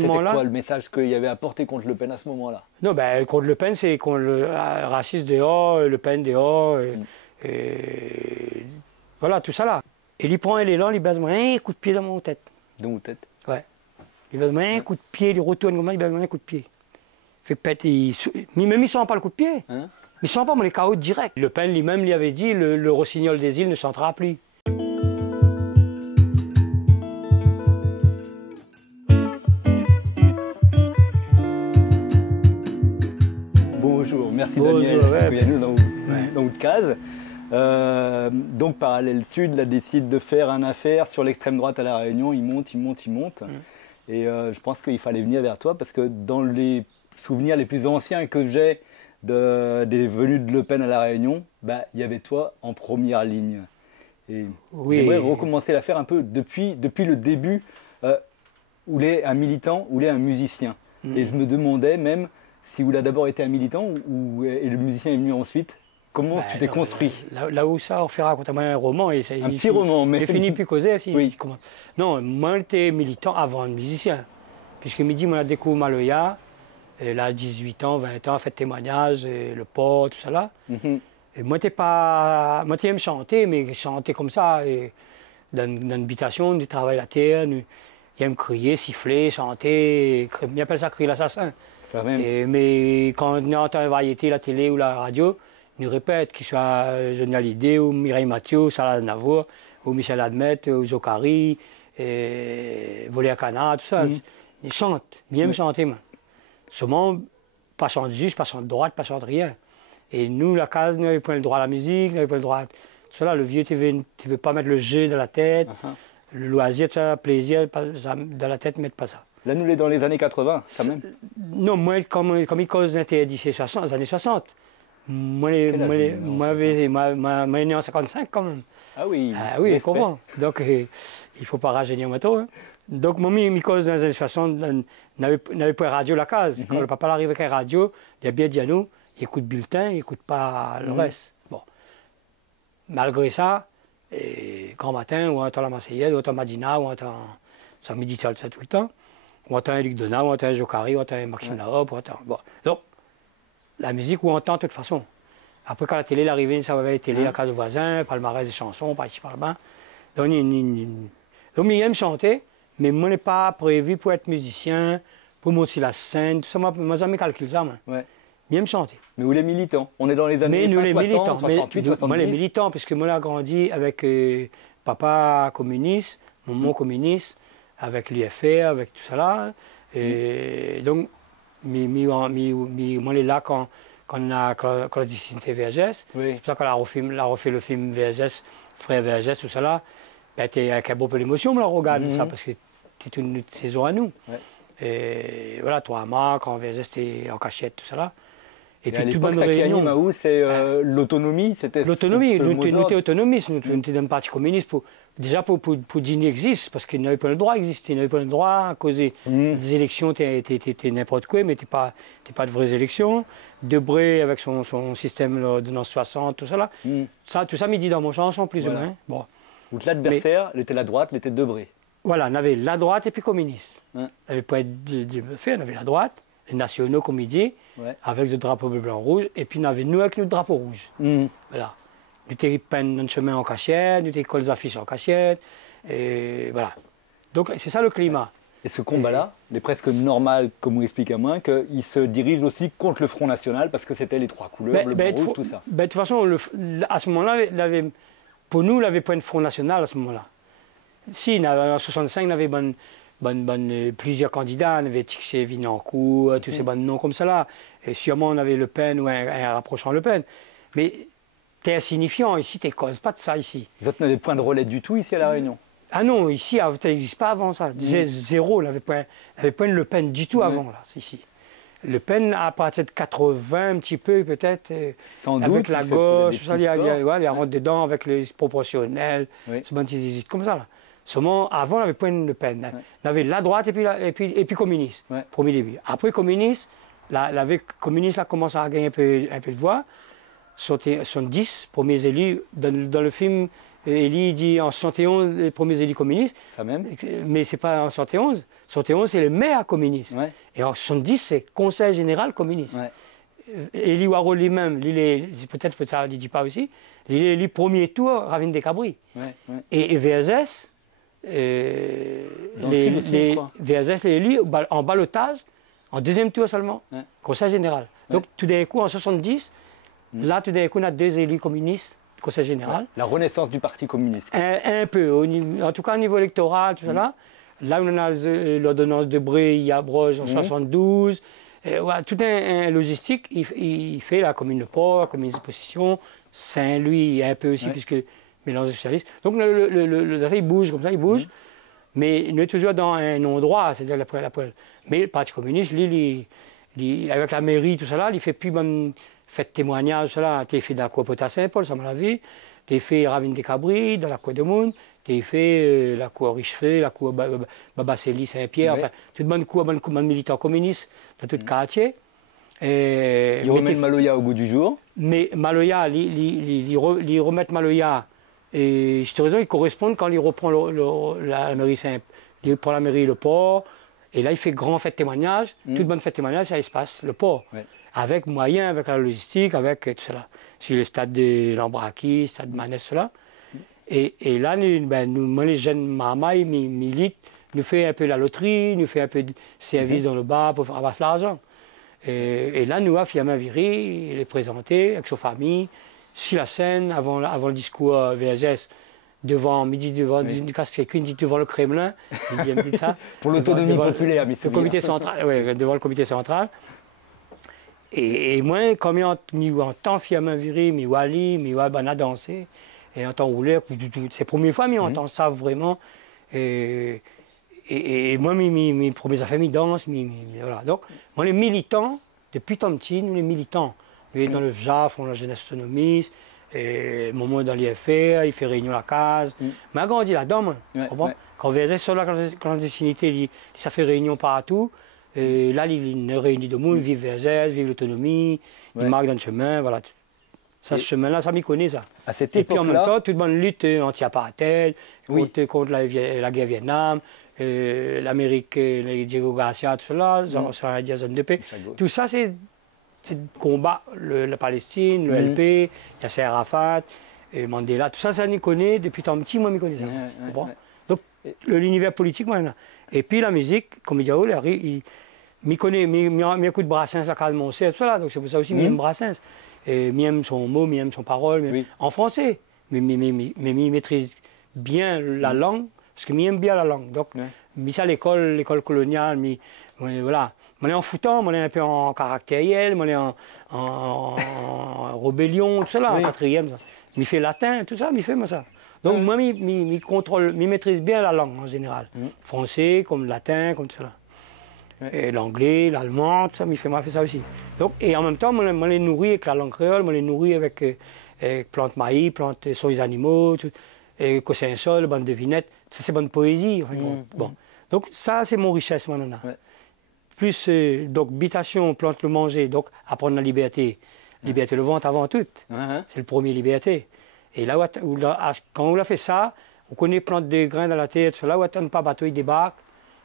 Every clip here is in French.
C'était quoi le message qu'il y avait apporté contre Le Pen à ce moment-là? Non, ben, contre Le Pen, c'est contre le raciste dehors, Le Pen dehors, voilà, tout ça là. Et il prend l'élan, il base un coup de pied dans mon tête. Dans mon tête? Ouais. Il base un coup de pied, il retourne comme ça, il base un coup de pied. Il fait péter, même il ne sent pas le coup de pied. Hein? Il ne sent pas, mais les KO direct. Le Pen lui-même lui avait dit, le rossignol des îles ne chantera plus. Bonjour, merci Daniel nous dans votre case. Donc Parallèle Sud là, décide de faire une affaire sur l'extrême droite à La Réunion, il monte. Et je pense qu'il fallait venir vers toi parce que dans les souvenirs les plus anciens que j'ai des venues de Le Pen à La Réunion, bah, il y avait toi en première ligne. Et j'aimerais recommencer l'affaire un peu depuis le début, où est un militant, où est un musicien. Et je me demandais même si vous l'avez d'abord été un militant et le musicien est venu ensuite. Comment tu t'es construit? Là où ça, on fait raconter un roman. Et un petit roman, mais... Il finit plus causer. Oui. Non, moi j'étais militant avant le musicien. Puisque midi, on a découvert Maloya. Et là, 18 ans, 20 ans, fait témoignage, et le port, tout ça là. Et moi, j'aime chanter, mais chanter comme ça, et dans une habitation, du travail la terre, j'aime crier, siffler, chanter, on appelle ça crier l'assassin. Mais quand on entend la variété, la télé ou la radio, on répète, qu'il soit Johnny Hallyday ou Mireille Mathieu, Salah Navour, ou Michel Admet, ou Zokari, Volé à Cana, tout ça. Ils chantent, j'aime chanter, moi. Seulement, pas chanter juste, pas chanter droite, pas chanter rien. Et nous, la case, nous n'avions pas le droit à la musique, nous n'avions pas le droit à... Cela, le vieux, tu ne veux pas mettre le jeu dans la tête, le loisir, le plaisir, dans la tête, ne mettre pas ça. Là, nous, on est dans les années 80, quand même. Non, moi, comme il cause l'interdit, c'est les années 60. Moi, je suis né en 55, quand même. Ah oui. Ah oui, comment? Donc, il ne faut pas rajeunir en moto. Hein. Donc, moi, mes causes dans les années 60, n'avait pas de radio la case. Quand le papa arrive avec la radio, il a bien dit à nous, il écoute le bulletin, il n'écoute pas le reste. Bon. Malgré ça, grand matin, on entend la Marseillaise, on entend Madina, on entend ça midi ça tout le temps. On entend Luc Donat, on entend Jocari, on entend Maxime Larobe, on entend... Bon. Donc, la musique, on entend de toute façon. Après, quand la télé est arrivée, ça va la télé, la case de voisins, palmarès des chansons, par ici, par là-bas. Donc, il aime chanter, mais moi, je n'ai pas prévu pour être musicien, pour monter la scène, tout ça. Moi, je n'ai jamais calculé ça, moi. Ouais. Il aime chanter. Mais vous, les militants, on est dans les années 60, 68, 70. Moi, les militants, puisque moi, j'ai grandi avec papa communiste, maman communiste, avec l'UFR, avec tout ça là. Et donc, moi, les là, quand la distinté VHS, c'est pour ça qu'on a refait le film VHS, Frère VHS, tout ça là, ben, avec un beau peu d'émotion, on la regarde, ça, parce que c'est une saison à nous. Et voilà, toi, Marc, quand VHS, c'était en cachette, tout ça là. Et puis, toute bonne réunion. Maou, c'est l'autonomie, c'était l'autonomie, nous étions autonomistes, nous étions d'un parti communiste, déjà pour dire existe, parce qu'ils n'avaient pas le droit d'exister, ils n'avaient pas le droit à causer des élections, t'es n'importe quoi, mais t'es pas de vraies élections. Debré avec son système là, de 60, tout ça là, tout ça m'est dit dans mon chanson, plus ou moins. Bon. Donc l'adversaire, il était la droite, il était Debré. Voilà, on avait la droite et puis communiste. On n'avait pas fait, on avait la droite, les nationaux, comme il dit, avec le drapeau bleu, blanc, rouge, et puis on avait nous avec le drapeau rouge. Voilà. Nous étions peint notre chemin en cachette, nous étions les affiches en cachette, et voilà. Donc c'est ça le climat. Et ce combat-là, il est presque normal, comme vous expliquez à moi, qu'il se dirige aussi contre le Front National, parce que c'était les trois couleurs, le blanc, rouge, tout ça. De toute façon, à ce moment-là, pour nous, il n'avait pas de Front National à ce moment-là. Si, en 65, il avait plusieurs candidats, on avait Tixé, Vinancourt, tous ces bons noms comme ça là. Et sûrement, on avait Le Pen ou un rapprochant Le Pen. Mais tu es insignifiant ici, tu ne causes pas de ça ici. Vous n'avez point de relais du tout ici à La Réunion? Ah non, ici, ça n'existe pas avant ça. Zéro, il n'avait pas une Le Pen du tout avant, là, ici. Le Pen, à partir de 80, un petit peu, peut-être, avec la gauche, il y a rentre dedans avec les proportionnels, comme ça, là. Seulement, avant, on n'avait pas une Le Pen. On avait la droite et puis communiste, premier début. Après, communiste, communiste a commencé à gagner un peu de voix. 70 premiers élus. Dans le film Élie dit en 71, les premiers élus communistes. Ça même. Mais ce n'est pas en 71. 71, c'est le maire communiste. Ouais. Et en 70, c'est conseil général communiste. Ouais. Élie Warhol lui-même, peut-être que ça ne dit pas aussi, il est élu premier tour Ravine des Cabris. Ouais, ouais. Et VSS, VSS est élu en ballottage, en deuxième tour seulement, conseil général. Donc tout d'un coup, en 70, là, tout d'un coup, on a 2 élus communistes, conseil général. La renaissance du Parti communiste. Un peu, en tout cas au niveau électoral, tout ça là. Là, on a l'ordonnance de Brie à Broges en 72. Tout un logistique, il fait la commune de Port, la commune de Position, Saint-Louis un peu aussi, puisque mélange socialiste. Donc le il bouge comme ça, il bouge, mais il est toujours dans un endroit, c'est-à-dire mais le Parti communiste, lui, avec la mairie, tout ça là, il fait plus bonne fête témoignage, tout ça là. Il fait dans la cour Pota Saint-Paul, ça m'a vu. Il fait Ravine des Cabris, dans la cour de Moun. Il fait la cour Richefeu, la cour Babacélie Saint-Pierre, enfin, toute bonne cour, bonne militants communistes dans tout le quartier. Ils remettent Maloya au goût du jour. Mais Maloya, ils remettent Maloya, et je te raison, ils correspondent quand il reprend la mairie il prend la mairie le port, et là il fait grand fête témoignage, toute bonne fête témoignage, ça se passe, le port. Ouais. Avec moyens, avec la logistique, avec tout cela. Sur le stade de Lambraki, le stade de Manès, cela. Et là, nous, les jeunes marmailles, militent, nous fait un peu la loterie, nous fait un peu de service dans le bar pour ramasser l'argent. Et là, nous, Fiamma Viry, il est présenté avec sa famille, sur la scène, avant le discours VSS, devant le Kremlin, il dit ça. Pour l'autonomie populaire, mais le comité central, ouais, devant le comité central. Et moi, comme je entends Fiamma Viry, je Wally, je Bana danser, et entend rouler, c'est la première fois que j'entends ça vraiment. Et moi, mes premières affaires, je danse, voilà. Donc, moi, les militants, depuis tant petit, nous les militants, dans le JAF, on a la jeunesse autonomiste, et Momo dans l'IFR, il fait réunion à la case. Mais quand on dit là-dedans, quand on faisait sur la clandestinité, ça fait réunion partout. Et là, il réunit de monde, vive VSS, vive l'autonomie, il marque dans le chemin, voilà. Ça, ce chemin-là, ça m'y connaît, ça. Et puis en même temps, toute bonne lutte anti-apartheid, contre la guerre Vietnam, l'Amérique, les Diego Garcia, tout cela, sur la zone de paix. Tout ça, c'est combat la Palestine, le LP, Yasser Arafat, Mandela, tout ça, ça m'y connaît, depuis tant petit, moi, m'y connais ça. Donc, l'univers politique, moi, et puis la musique, comme il dit, il m'écoute Brassens, la case Moncey, tout ça, donc c'est pour ça aussi, il aime Brassens. Il aime son mot, il aime son parole, en français. Mais il maîtrise bien la langue, parce qu'il aime bien la langue. Donc, mis ça à l'école coloniale, voilà. On est en foutant, on est un peu en caractériel, on est en rébellion, tout ça là, en quatrième. Il fait latin, tout ça, il fait moi ça. Donc moi, il maîtrise bien la langue en général. Français, comme latin, comme cela. Et l'anglais, l'allemand, tout ça, il fait ça aussi. Donc, et en même temps, on les nourrit avec la langue créole, on les nourrit avec plantes maïs, plantes sur les animaux, et cossin sol, bande de vignettes. Ça, c'est bonne poésie. Enfin, bon. Donc ça, c'est mon richesse, maintenant. Plus, donc, habitation, plante le manger, donc apprendre la liberté. Liberté le ventre avant tout. C'est le premier liberté. Et là, quand on a fait ça, on connaît plante des grains dans la tête, là où on pas bateau, il débarque.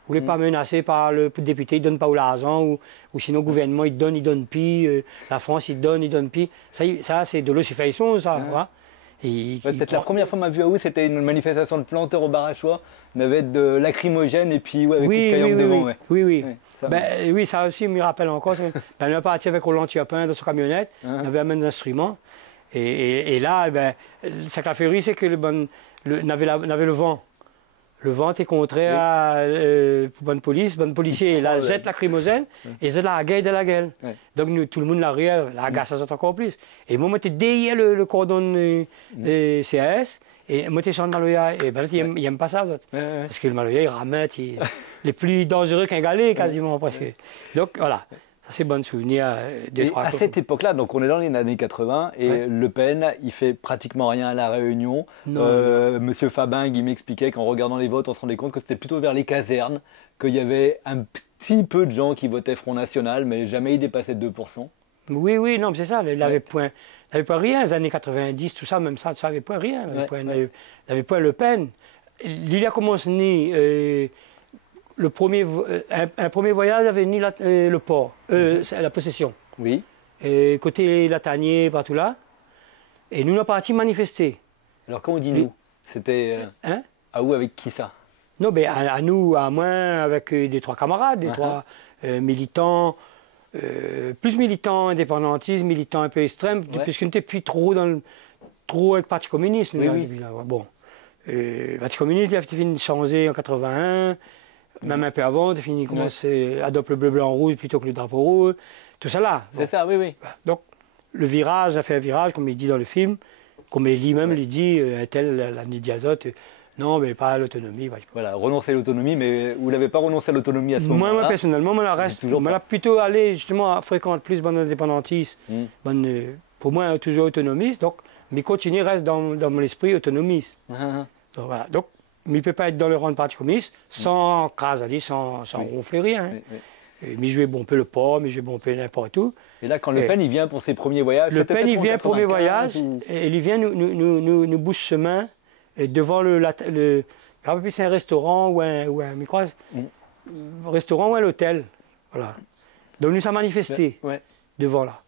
Vous n'êtes pas menacé par le député, il ne donne pas l'argent, ou sinon le gouvernement, il donne pis, la France, il donne pis. Ça c'est de l'ossifation, ça. Peut-être la première fois que m'a vu à où c'était une manifestation de planteurs au Barachois. On avait de lacrymogène et puis avec coup de caillon devant. Oui, ça aussi me rappelle encore. On est parti avec Roland Thiopin dans sa camionnette, on avait amené des instruments. Et là, ce qui a fait rire, c'est que on avait le vent. Le vent est contraire à bonne policier, il jette lacrymogène et jette la gueule de la gueule. Donc tout le monde la rire, la agace ça encore plus. Et moi, j'étais derrière le cordon CAS et moi, j'étais sur le Maloya. Et il n'aime pas ça. Parce que le Maloya, il ramette, il est plus dangereux qu'un galet quasiment presque. Donc voilà. Ça, c'est bon souvenir. À cette époque-là, donc on est dans les années 80, et Le Pen, il fait pratiquement rien à La Réunion. Monsieur Fabingue, il m'expliquait qu'en regardant les votes, on se rendait compte que c'était plutôt vers les casernes qu'il y avait un petit peu de gens qui votaient Front National, mais jamais il dépassait 2%. Oui, oui, non, c'est ça. Il n'avait point rien, les années 90, tout ça, même ça, ça n'avait pas rien. Il n'avait point Le Pen. Il a commencé un premier voyage avait ni le port, la possession. Oui. Et côté Latanier, partout là. Et nous, on a parti manifester. Alors, quand on dit nous, c'était à où, avec qui ça? Non, ben, à nous, à moi, avec des trois camarades, des trois militants, plus militants indépendantistes, militants un peu extrêmes, puisqu'on n'était plus trop avec le Parti communiste. Nous, bon. Le Parti communiste, il a fini de changer en 81, même un peu avant, il a fini de commencer à adopter le bleu-blanc rouge plutôt que le drapeau rouge, tout ça là. C'est ça, oui, oui. Donc, le virage a fait un virage, comme il dit dans le film, comme lui-même il dit, un tel, l'année d'azote. Non, mais pas l'autonomie. Voilà, renoncer à l'autonomie, mais vous n'avez pas renoncé à l'autonomie à ce moment-là? Moi, personnellement, on l'a plutôt allé justement à fréquenter plus bon indépendantiste, pour moi, toujours autonomiste, donc, mais continuer reste dans mon esprit autonomiste. Donc, voilà. Donc, mais il ne peut pas être dans le rang du Parti communiste sans craser, sans ronfler rien. Mais jouer bon peu le port, mais jouer bon peu n'importe où. Et là, quand Le Pen, il vient pour ses premiers voyages? Le Pen, il vient pour mes voyages, et il vient nous bouche chemin. Et devant c'est un restaurant ou un restaurant ou un hôtel. Voilà. Donc nous sommes manifestés devant là.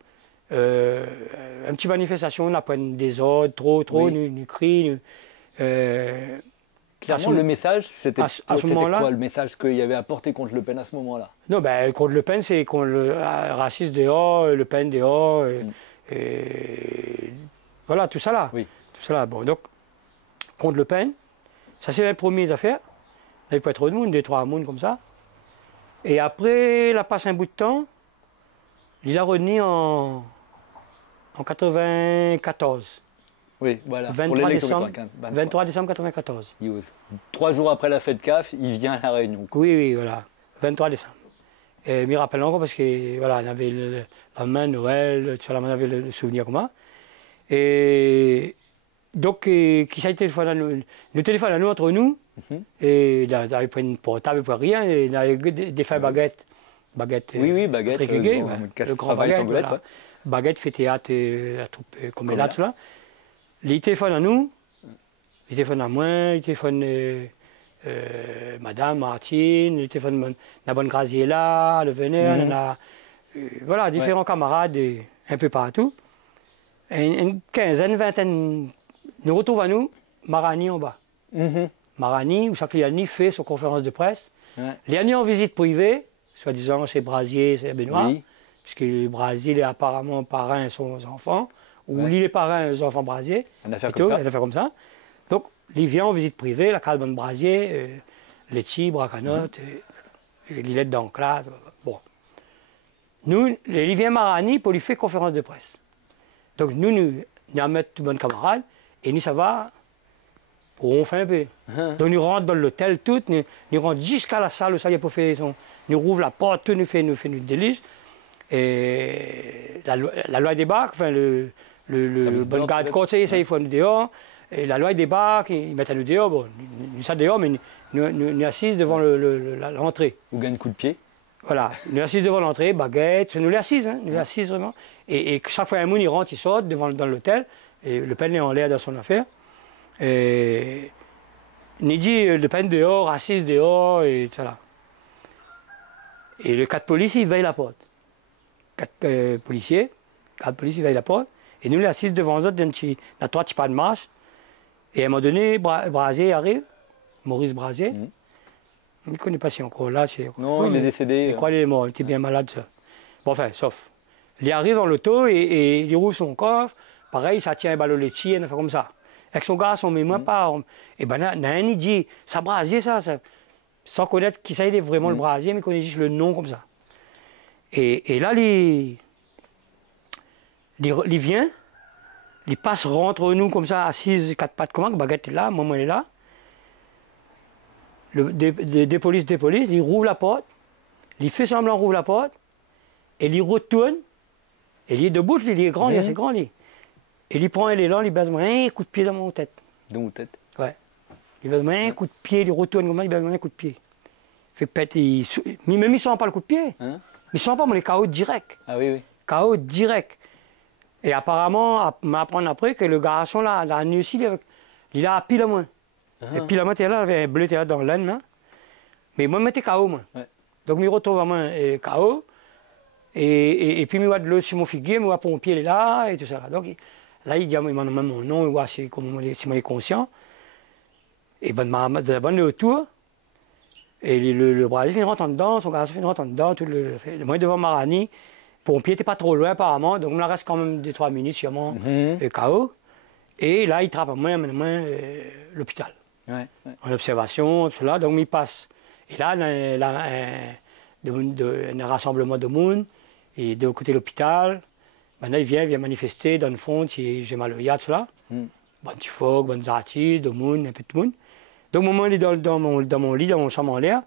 Une petite manifestation, on a pas des ordres, trop, nous crie. Clairement, le message, c'était quoi le message qu'il y avait apporté contre Le Pen à ce moment-là? Non, ben, contre Le Pen, c'est contre le racisme dehors, Le Pen dehors, voilà, tout ça là. Oui. Tout ça là. Bon, donc, contre Le Pen, ça c'est les premières affaires. Il n'y avait pas trop de monde, 2-3 monde comme ça. Et après, il a passé un bout de temps, il a revenu en 94. Oui, voilà. 23 décembre 94. 3 jours après la fête CAF, il vient à La Réunion. Oui, voilà. 23 décembre. Et je me rappelle encore parce que voilà, on avait le lendemain, Noël, on avait le souvenir comme ça. Et donc, qui ça téléphone à nous? Nous téléphone à nous entre nous. Et il n'avait pas une portable, pas rien. Et il avait des feuilles baguettes. Baguettes. Oui, baguettes. Le grand baguette. Voilà. Baguette fait théâtre, la troupe comme là, tout là. Il téléphone à nous, il téléphone à moi, il téléphone Madame Martine, il téléphone la bonne Graziella, le Vener, on a voilà, différents camarades un peu partout. Et une quinzaine, vingtaine, nous retrouvons à nous, Marani en bas. Marani, où chaque Liani fait son conférence de presse. Liani en visite privée, soi-disant chez Brasier, c'est Benoît, puisque Brasier est apparemment parrain à son enfant. Ou lui les parrains aux enfants Brasier. Une affaire comme ça. Donc, il vient en visite privée, la Calbonne Brasier, Letchi, Bracanotte, Lilette d'Enclade. Bon. Nous, il vient Marani pour lui faire conférence de presse. Donc, nous avons tout bon camarade, et nous, ça va, on fait un peu. Donc, nous rentrons dans l'hôtel, tout, nous rentrons jusqu'à la salle, où ça y est pour faire nous rouvre la porte, tout, nous fait nous délige. Et la loi débarque, enfin, le bon garde conseil, ça il faut nous dehors. Et la loi débarque, ils mettent à nous dehors. Bon, nous sommes dehors, mais nous assises devant l'entrée. Vous gagnez coup de pied? Voilà, nous assises devant l'entrée, baguette, nous les assises, nous les assises vraiment. Et chaque fois un monde il rentre, il sort dans l'hôtel, et Le Pen est en l'air dans son affaire. Et il dit Le Pen dehors, assise dehors, et voilà. Et le 4 policiers, il veille la porte. 4 policiers, 4 policiers veillent la porte, et nous les assises devant eux, dans 3 petits pas de marche. Et à un moment donné, Brasier arrive, Maurice Brasier. Il ne connaît pas si encore là. Non, il est décédé. Il croit qu'il est mort, il était bien malade, ça. Bon, enfin, sauf. Il arrive en l'auto et il roule son coffre. Pareil, ça tient un ballon de chi, il fait comme ça. Avec son garçon, mais moi pas. Et ben, il dit, ça Brasier, ça. Sans connaître qui ça est vraiment le Brasier, mais il connaît juste le nom comme ça. Et là, il vient, il passe entre nous comme ça, assise, 4 pattes comme ça, baguette est là, maman est là. Des polices, il rouvre la porte, il fait semblant rouvre la porte, et il retourne, et il est debout, il est grand, il est assez grand, et il prend un élan, il baise un coup de pied dans mon tête. Dans mon tête? Ouais. Il baise un coup de pied, il retourne comme ça, il baise un coup de pied. Il fait péter, même il ne sent pas le coup de pied. Il ne sent pas les KO direct. Ah oui, oui. KO direct. Et apparemment, m'apprendre après que le garçon là, la nuit aussi, il a pile à moi. Et pile à moi, là, il avait un bleu dans l'aine, là. Mais moi, je m'étais KO, moi. Ouais. Donc, je me retrouve à moi KO. Et puis, je vais de l'eau sur mon figuier, je vais pompier là, et tout ça. Là. Donc, là, il dit, il m'a nommé mon nom, il voit si je suis conscient. Et ben, de la bonne retour. Et le Brésil finit rentrant dedans, son garçon finit rentrant dedans, tout le moi devant Marani. Le pompier n'était pas trop loin apparemment, donc il me reste quand même 2-3 minutes sûrement, KO. Et là, il trappe à moi, l'hôpital. Ouais, ouais. En observation, tout cela, donc il passe. Et là, il y a un rassemblement de monde, et de côté de l'hôpital, maintenant il vient manifester dans le fond, j'ai mal au yat, tout cela. Bon petit fog, bon artistes, de monde, un peu de tout le monde. Donc, au moment où il est dans mon lit, dans mon chambre en l'air,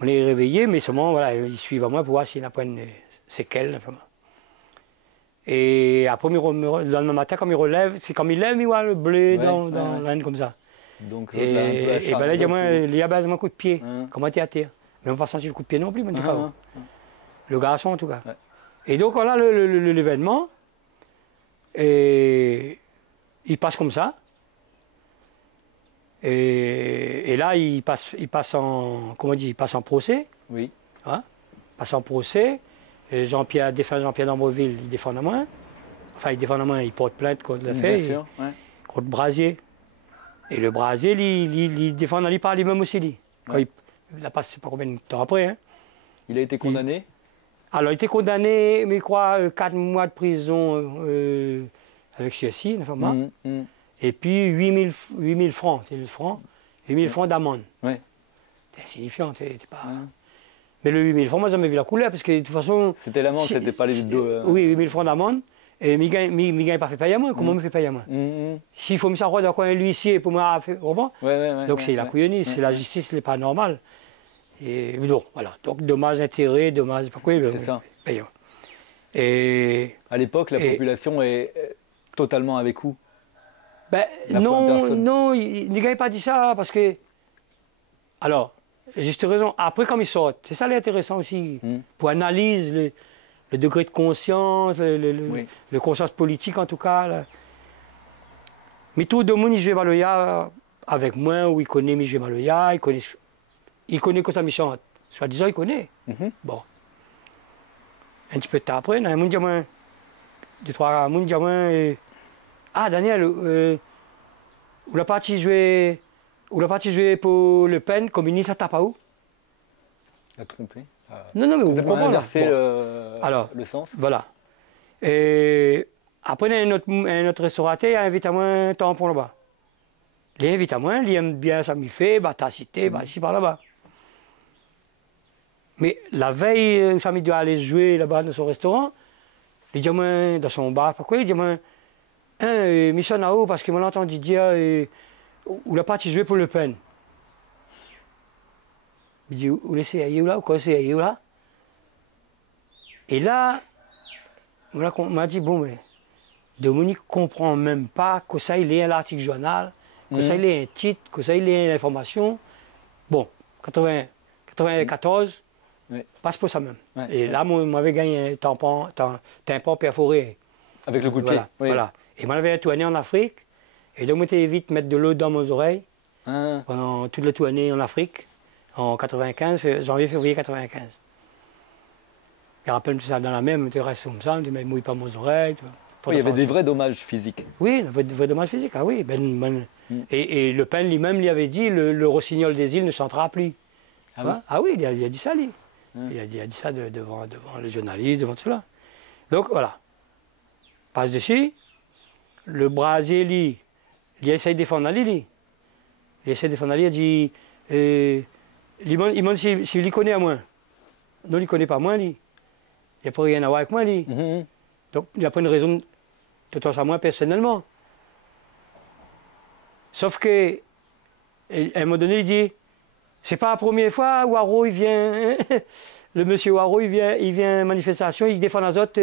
on est réveillé, mais seulement, voilà, il suit à moi pour voir s'il n'a pas une séquelle. Enfin. Et après, le lendemain matin, quand il relève, c'est comme il lève, il voit le bleu dans l'aine comme ça. Donc, et ben là, il y a un coup de pied. Comment tu es à terre? Mais on n'a pas senti le coup de pied non plus, mais le garçon en tout cas. Ouais. Et donc, voilà l'événement. Et il passe comme ça. Et là, il passe en procès. Oui. Hein? Il passe en procès. Jean-Pierre d'Ambreville, il défend à moi. Enfin, il défend à moi, il porte plainte contre le fait. Contre Brasier. Et le Brasier, il défend à lui par lui-même aussi. Lui. Quand il a passé pas combien de temps après. Hein? Il a été condamné? Alors, il a été condamné, mais je crois, 4 mois de prison avec ceci, enfin, et puis 8 000 francs, c'est le franc, 8 000 francs d'amende. Ouais. C'est insignifiant, t'es pas... Mais le 8 000 francs, moi, j'ai jamais vu la couleur, parce que de toute façon... C'était l'amende, c'était pas les vidéos... Oui, 8 000 francs d'amende, et je ne gagne pas fait payer à moi, comment me fait payer à moi? S'il faut me savoir dans quoi un huissier pour moi faire... Donc c'est la couillonnie, c'est la justice, n'est pas normale. Et donc, voilà. Donc, dommages, intérêts, dommages... C'est ça. Et... À l'époque, la population est totalement avec vous? Ben, non, il ne gagne pas dit ça parce que. Alors, juste raison, après, quand ils sortent, c'est ça l'intéressant aussi, pour analyser le degré de conscience, le conscience politique en tout cas. Là. Mais tout le monde, il joue Maloya avec moi, où il connaît Mijé Maloya, il connaît que ça me chante. Soit-disant, il connaît. Bon. Un petit peu de temps après, il y a un monde diamant, 2-3 monde diamant. Ah, Daniel, où la partie jouée pour Le Pen, communiste, ça tape à où? A trompé. Non, mais vous comprenez. Inverser le sens. Voilà. Et après, un autre restaurateur, il invite à moi un tampon là-bas. Il invite à moi, il aime bien ça me fait, bah, t'as cité, bah, ici par là-bas. Mais la veille, ça me doit aller jouer là-bas dans son restaurant, il dit à moi, dans son bar, pourquoi il dit à moi, mission à haut parce que m'en entendu dire où la partie jouée pour Le Pen. Il dit où laissez ailleurs là, ou quoi c'est ailleurs là? Et là, on m'a dit bon mais Dominique comprend même pas que ça il est un article journal, que ça il est un titre, que ça il est une information. Bon, 94, passe pour ça même. Et là, moi m'avais gagné un tampon perforé. Avec le coup de pied. Voilà. Et moi, j'avais tourné en Afrique. Et donc, j'étais vite mettre de l'eau dans mes oreilles pendant toute la tournée en Afrique, en 95, janvier-février 95. Je rappelle tout ça dans la même, tu restes comme ça, tu ne mouilles pas mes oreilles. Il y avait des vrais dommages physiques. Oui, des vrais dommages physiques, ah oui. Et Le Pen lui-même lui avait dit le rossignol des îles ne chantera plus. Ah oui, il a dit ça, lui. Il a dit ça devant les journalistes, devant tout cela. Donc, voilà. Passe dessus. Le Brasier, il essaie de défendre Ali. Il essaie de défendre Ali, il dit... il demande s'il les connaît à moi. Non, il ne connaît pas moi, lui. Il n'y a pas rien à voir avec moi, lui. Donc, il n'y a pas une raison de toi à moi personnellement. Sauf que, à un moment donné, il dit... C'est pas la première fois, Waro, il vient... le monsieur Waro, il vient à manifestation, il défend Azote,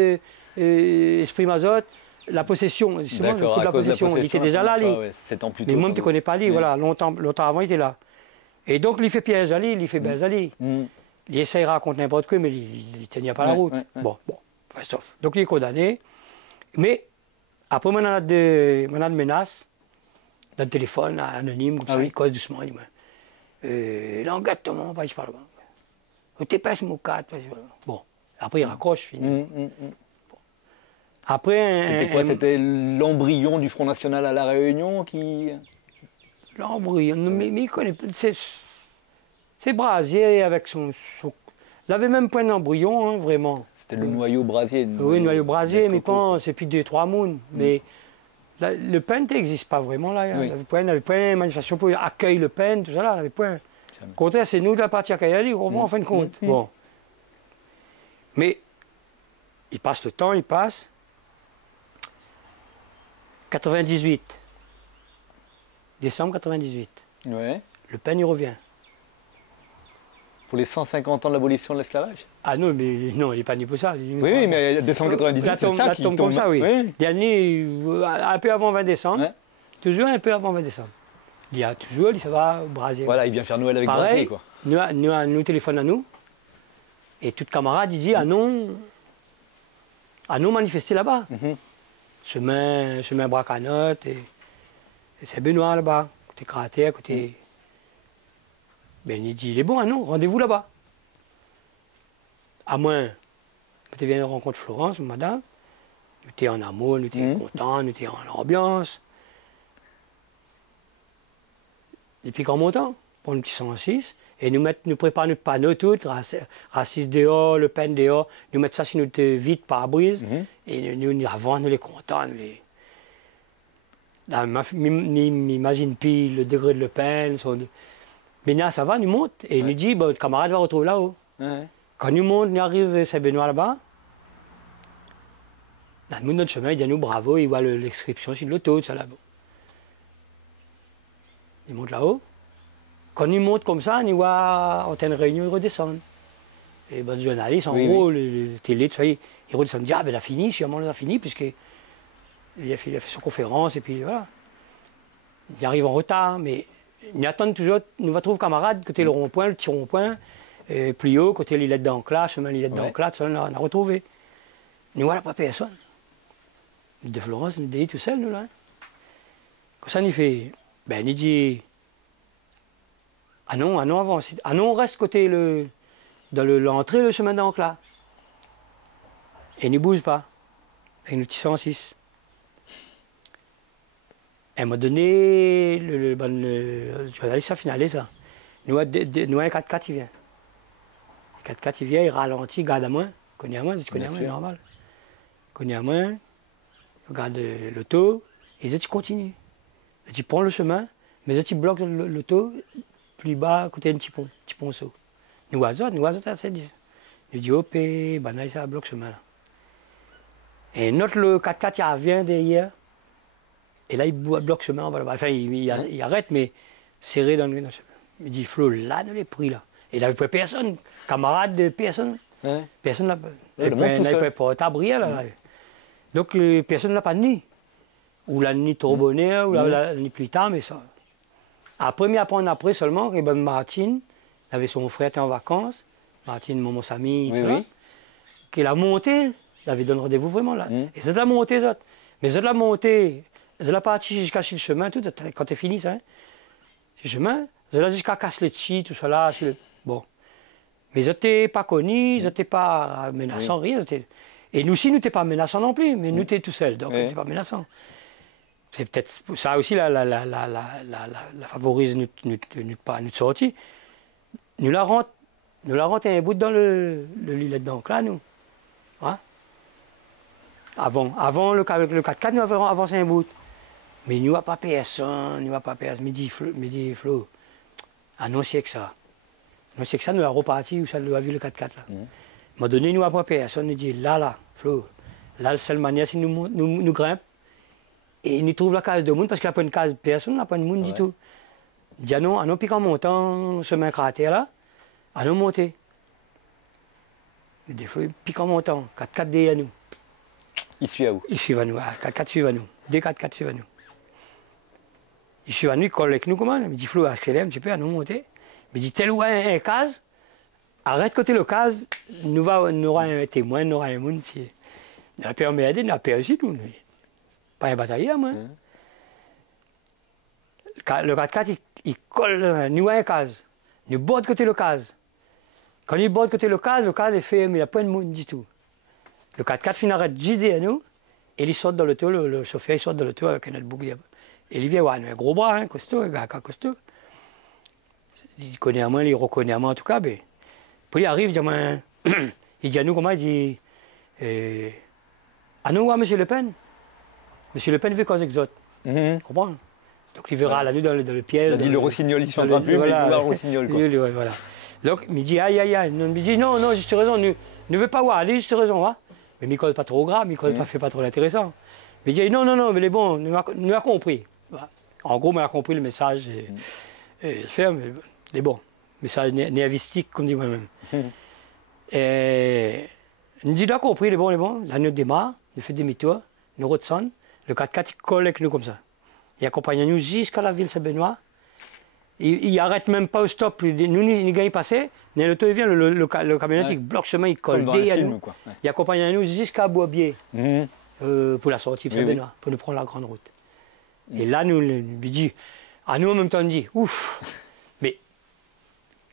exprime Azote. La possession, d'accord, à cause de la possession, il était déjà là, lui. Mais moi, je ne te connais pas, lui, voilà, longtemps avant, il était là. Et donc, il fait piège à lui, il fait baise à lui. Il essayera contre n'importe quoi, mais il ne tenait pas la route. Bon, Enfin, sauf. Donc il est condamné. Mais après, on a des menaces, dans le téléphone, anonyme, comme ça, il cause doucement. Il dit, l'enquête, tout le monde, pas par là-bas. Tu passes mon cadre, pas par là. Bon, après il raccroche, fini. Bon. Après, c'était quoi? C'était l'embryon du Front National à La Réunion qui... L'embryon, mais il connaît pas. C'est Brasier avec son... Il avait même pas d'embryon, hein, vraiment. C'était le noyau Brasier. Oui, le noyau Brasier, mais pas, c'est plus 2-3 mounes. Mais le PEN n'existe pas vraiment là. Oui. Il n'avait pas une manifestation pour accueillir le PEN, tout ça là. Il n'avait pas. Au contraire, c'est nous de la partie accueillie, en fin de compte. Bon. Mais il passe le temps, il passe. 98. Décembre 98. Ouais. Le PEN, il revient. Pour les 150 ans de l'abolition de l'esclavage? Ah non, mais non, il n'est pas né pour ça. Oui, mais 298, c'est ça qui tombe comme ça, oui. L'année, un peu avant 20 décembre. Ouais. Toujours un peu avant 20 décembre. Il y a toujours, ça va, Brasier. Voilà, il vient faire Noël avec Brasier, quoi. Nous téléphone à nous. Et tout camarade, il dit, ah non manifester là-bas. Chemin Bracanotte, et c'est Benoît là-bas, côté Cratère, côté... Ben il dit, il est bon, ah non, rendez-vous là-bas. À moins, tu viens de rencontrer Florence, madame, nous étions en amour, nous étions contents, nous étions en ambiance. Et puis quand on monte, pour le petit 106, et nous préparons notre panneau tout, raciste dehors, le PEN dehors, nous mettons ça sur notre vite pare-brise, et nous avant, nous les contents, nous les... Là, m'imagine plus le degré de Le Pen. Mais là, ça va, nous monte, et nous dit, bon, le camarade va retrouver là-haut. Quand nous monte, nous arrive à Saint-Benoît là-bas, dans le notre chemin, il dit nous bravo, il voit l'inscription sur l'auto, ça là-bas. Il monte là-haut. Quand il monte comme ça, on voit en une réunion, il redescend. Et les journalistes, en gros, les télé, tout ça, ils redescendent. Ils disent, ah ben il a fini, sûrement il a fini, puisqu'il a fait son conférence, et puis voilà. Il arrive en retard, mais il attend toujours, nous va trouver camarade, côté le rond-point, le petit rond-point, plus haut, côté l'îlette d'Ancla, chemin l'îlette d'Ancla, tout ça, on a retrouvé. Nous voilà pas personne. Nous de Florence, nous dit tout seul, nous là. Comme ça, nous fait, ben, il dit, ah non, avance. Ah non, on reste côté dans l'entrée, le chemin d'Ancla. Et ne bouge pas, avec le petit 106. Elle m'a donné le journaliste a finalé ça. Nous, un 4x4, il vient. Le 4x4, il vient, il ralentit, il garde à moi. Connais à moi, tu connais à moi, c'est normal. Connais à moi, il regarde l'auto, et il dit, tu continues. Tu prends le chemin, mais tu bloques l'auto, plus bas, à côté d'un petit ponceau. Nous, c'est 10. Je dis, hop, ben, ça bloque le chemin là. Et notre le 4x4, il vient derrière. Et là, il bloque le chemin en bas là-bas. Enfin, il arrête, mais serré dans le chemin. Il dit, Flo, là, ne l'ai pris là. Et il n'avait pas personne, camarade de personne. Personne n'avait pas t'abri là. Donc, personne n'a pas de nid. Ou la nuit trop bonheur, ou la nuit plus tard, mais ça. Après, mais après seulement, que Martine, avait son frère était en vacances, Martine, mon ami, qu'il a monté, il avait donné rendez-vous vraiment là. Et c'est de la montée, ça. Mais c'est de la montée. C'est la partie jusqu'à le chemin, tout, quand c'est fini, ça. Hein. Le chemin, c'est là jusqu'à Casletchi, tout ça là. Bon. Mais ils n'étaient pas connus, ils n'étaient pas menaçants, rien. Et nous aussi, nous n'étions pas menaçants non plus, mais nous étions tout seuls, donc nous n'étions pas menaçants. C'est peut-être ça aussi la favorise notre sortie. Nous la rentrons un bout dans le lilet d'encre là, nous. Hein? Avant le 4x4, nous avons avancé un bout. Mais nous n'avons pas personne, Me dit Flo, annoncez que ça. Annoncez que ça, nous avons reparti où ça nous a vu le 4x4 là. Il m'a donné, nous n'avons pas personne. Il dit, là, Flo, là, la seule manière, c'est nous grimpons. Et il nous trouve la case de monde, parce qu'il n'y a pas une case personne, il n'y a pas de monde du tout. Il dit, ah non, puis qu'en montant, chemin cratère là, ah non, monter. Il dit, puis qu'en montant, 4x4 derrière nous. Il suit à où? Il suit à nous, 4x4 suivent à nous. Des 4x4 suivent à nous. Il suit à nous, il colle avec nous comment? Il me dit, Flo, accélère un petit peu, à nous monter. Il me dit, tel ou un case, arrête côté le case, nous aura un témoin, nous aura un monde. On a peur m'aider, on a peur aussi, tout. Pas un batailleur, moi. Le 4x4, il colle, nous à une case. Nous bord de côté le case. Quand il bord de côté le case est fermé, il n'y a pas de monde du tout. Le 4x4 finit arrête juste derrière nous, et il sort dans l'auto, le chauffeur il sort dans l'auto avec notre boucle. Et il vient, ouais, un gros bras, hein, costaud, un gars costaud. Il connaît à moi, il reconnaît à moi en tout cas. Mais... Puis il arrive, il dit à nous comment, il dit, à nous, ouais, monsieur Le Pen. Monsieur Le Pen veut cause exote. Tu comprends? Donc il verra là, nous dans le piège. Il a dit le rossignol, il ne s'entend plus, mais il voulait le rossignol. Voilà. Donc il me dit, aïe, aïe, aïe. Il me dit, non, juste raison, ne veut pas voir, allez, juste raison. Hein. Mais il ne pas trop grave, il ne fait pas trop intéressant. Mais il dit, non, mais il est bon, nous a compris. Voilà. En gros, on a compris le message. Et mais il est bon. Message néavistique, comme dit moi-même. Et il me dit, il a compris, il est bon. Là, nous démarre, nous fait demi-tour, nous redescendons. Le 4x4, il colle avec nous comme ça. Il accompagne nous jusqu'à la ville Saint-Benoît. Il n'arrête même pas au stop. Nous, il gagne passer. Mais l'auto, il vient, le camionnette, il bloque chemin, il colle derrière nous. Il accompagne nous jusqu'à Boisbier pour la sortie de Saint-Benoît, pour nous prendre la grande route. Et là, nous, il dit, à nous en même temps, on dit, ouf. Mais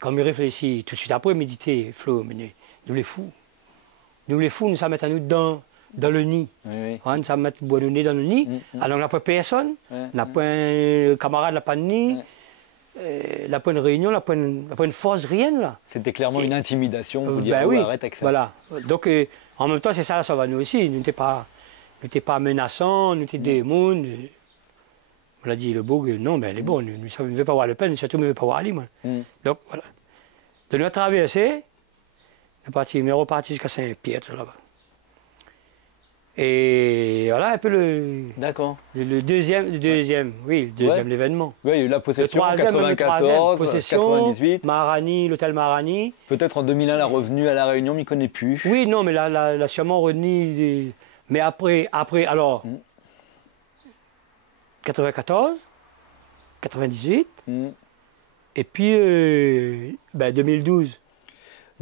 quand il réfléchit, tout de suite après, méditer, Flo, mais nous les fous. Nous ça met à nous dans le nid. On ça met bois de nez dans le nid. Alors on n'a pas personne, on n'a pas un camarade, on n'a pas de nid. On n'a pas une réunion, on n'a pas une force, rien là. C'était clairement une intimidation pour dire oui, arrête avec ça. Voilà. Donc en même temps, c'est ça, ça va nous aussi. Nous n'étions pas menaçants, nous étions des mondes. On l'a dit, le Bourg, non, mais elle est bonne. Nous ne veut pas voir Le Pen, surtout, nous ne veut pas voir Ali. Donc voilà. De notre traversée, on est reparti jusqu'à Saint-Pierre, là-bas. Et voilà un peu le deuxième l'événement. Oui, il y a eu la possession en 94, 98. Marani, l'hôtel Marani. Peut-être en 2001 la revenue à La Réunion, mais il ne connaît plus. Oui, non, mais là sûrement revenu. Mais après alors, 94, 98, et puis 2012.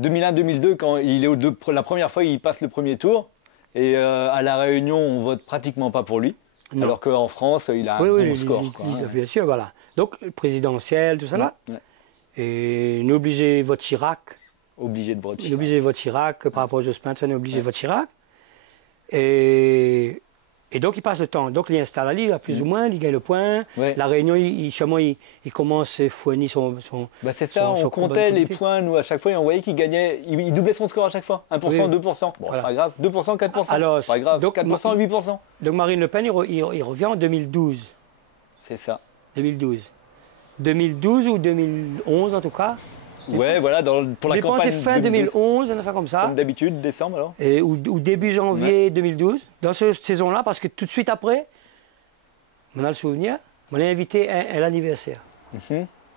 2001-2002, quand il est la première fois, il passe le premier tour. Et à La Réunion, on vote pratiquement pas pour lui. Non. Alors qu'en France, il a un bon score. Bien sûr, voilà. Donc, présidentiel, tout ça là. Et nous obligés de voter Chirac. Obligé de voter Chirac. Obligé de voter Chirac par rapport à Jospin, on est obligé de voter Chirac. Et donc, il passe le temps. Donc, il installe à Lille, plus ou moins, il gagne le point. La Réunion, il commence à fournir son c'est ça, on comptait les points, nous, à chaque fois, et on voyait qu'il gagnait, il doublait son score à chaque fois. 1%, 2%. Bon, pas grave. 2%, 4%. Alors, pas grave. Donc, 4%, 8%. Donc, Marine Le Pen, il revient en 2012. C'est ça. 2012. 2012 ou 2011, en tout cas. Ouais, voilà, pour la campagne. Je pense fin 2011, on a fait comme ça. Comme d'habitude, décembre alors. Ou début janvier 2012, dans cette saison-là, parce que tout de suite après, on a le souvenir, on a invité à l'anniversaire.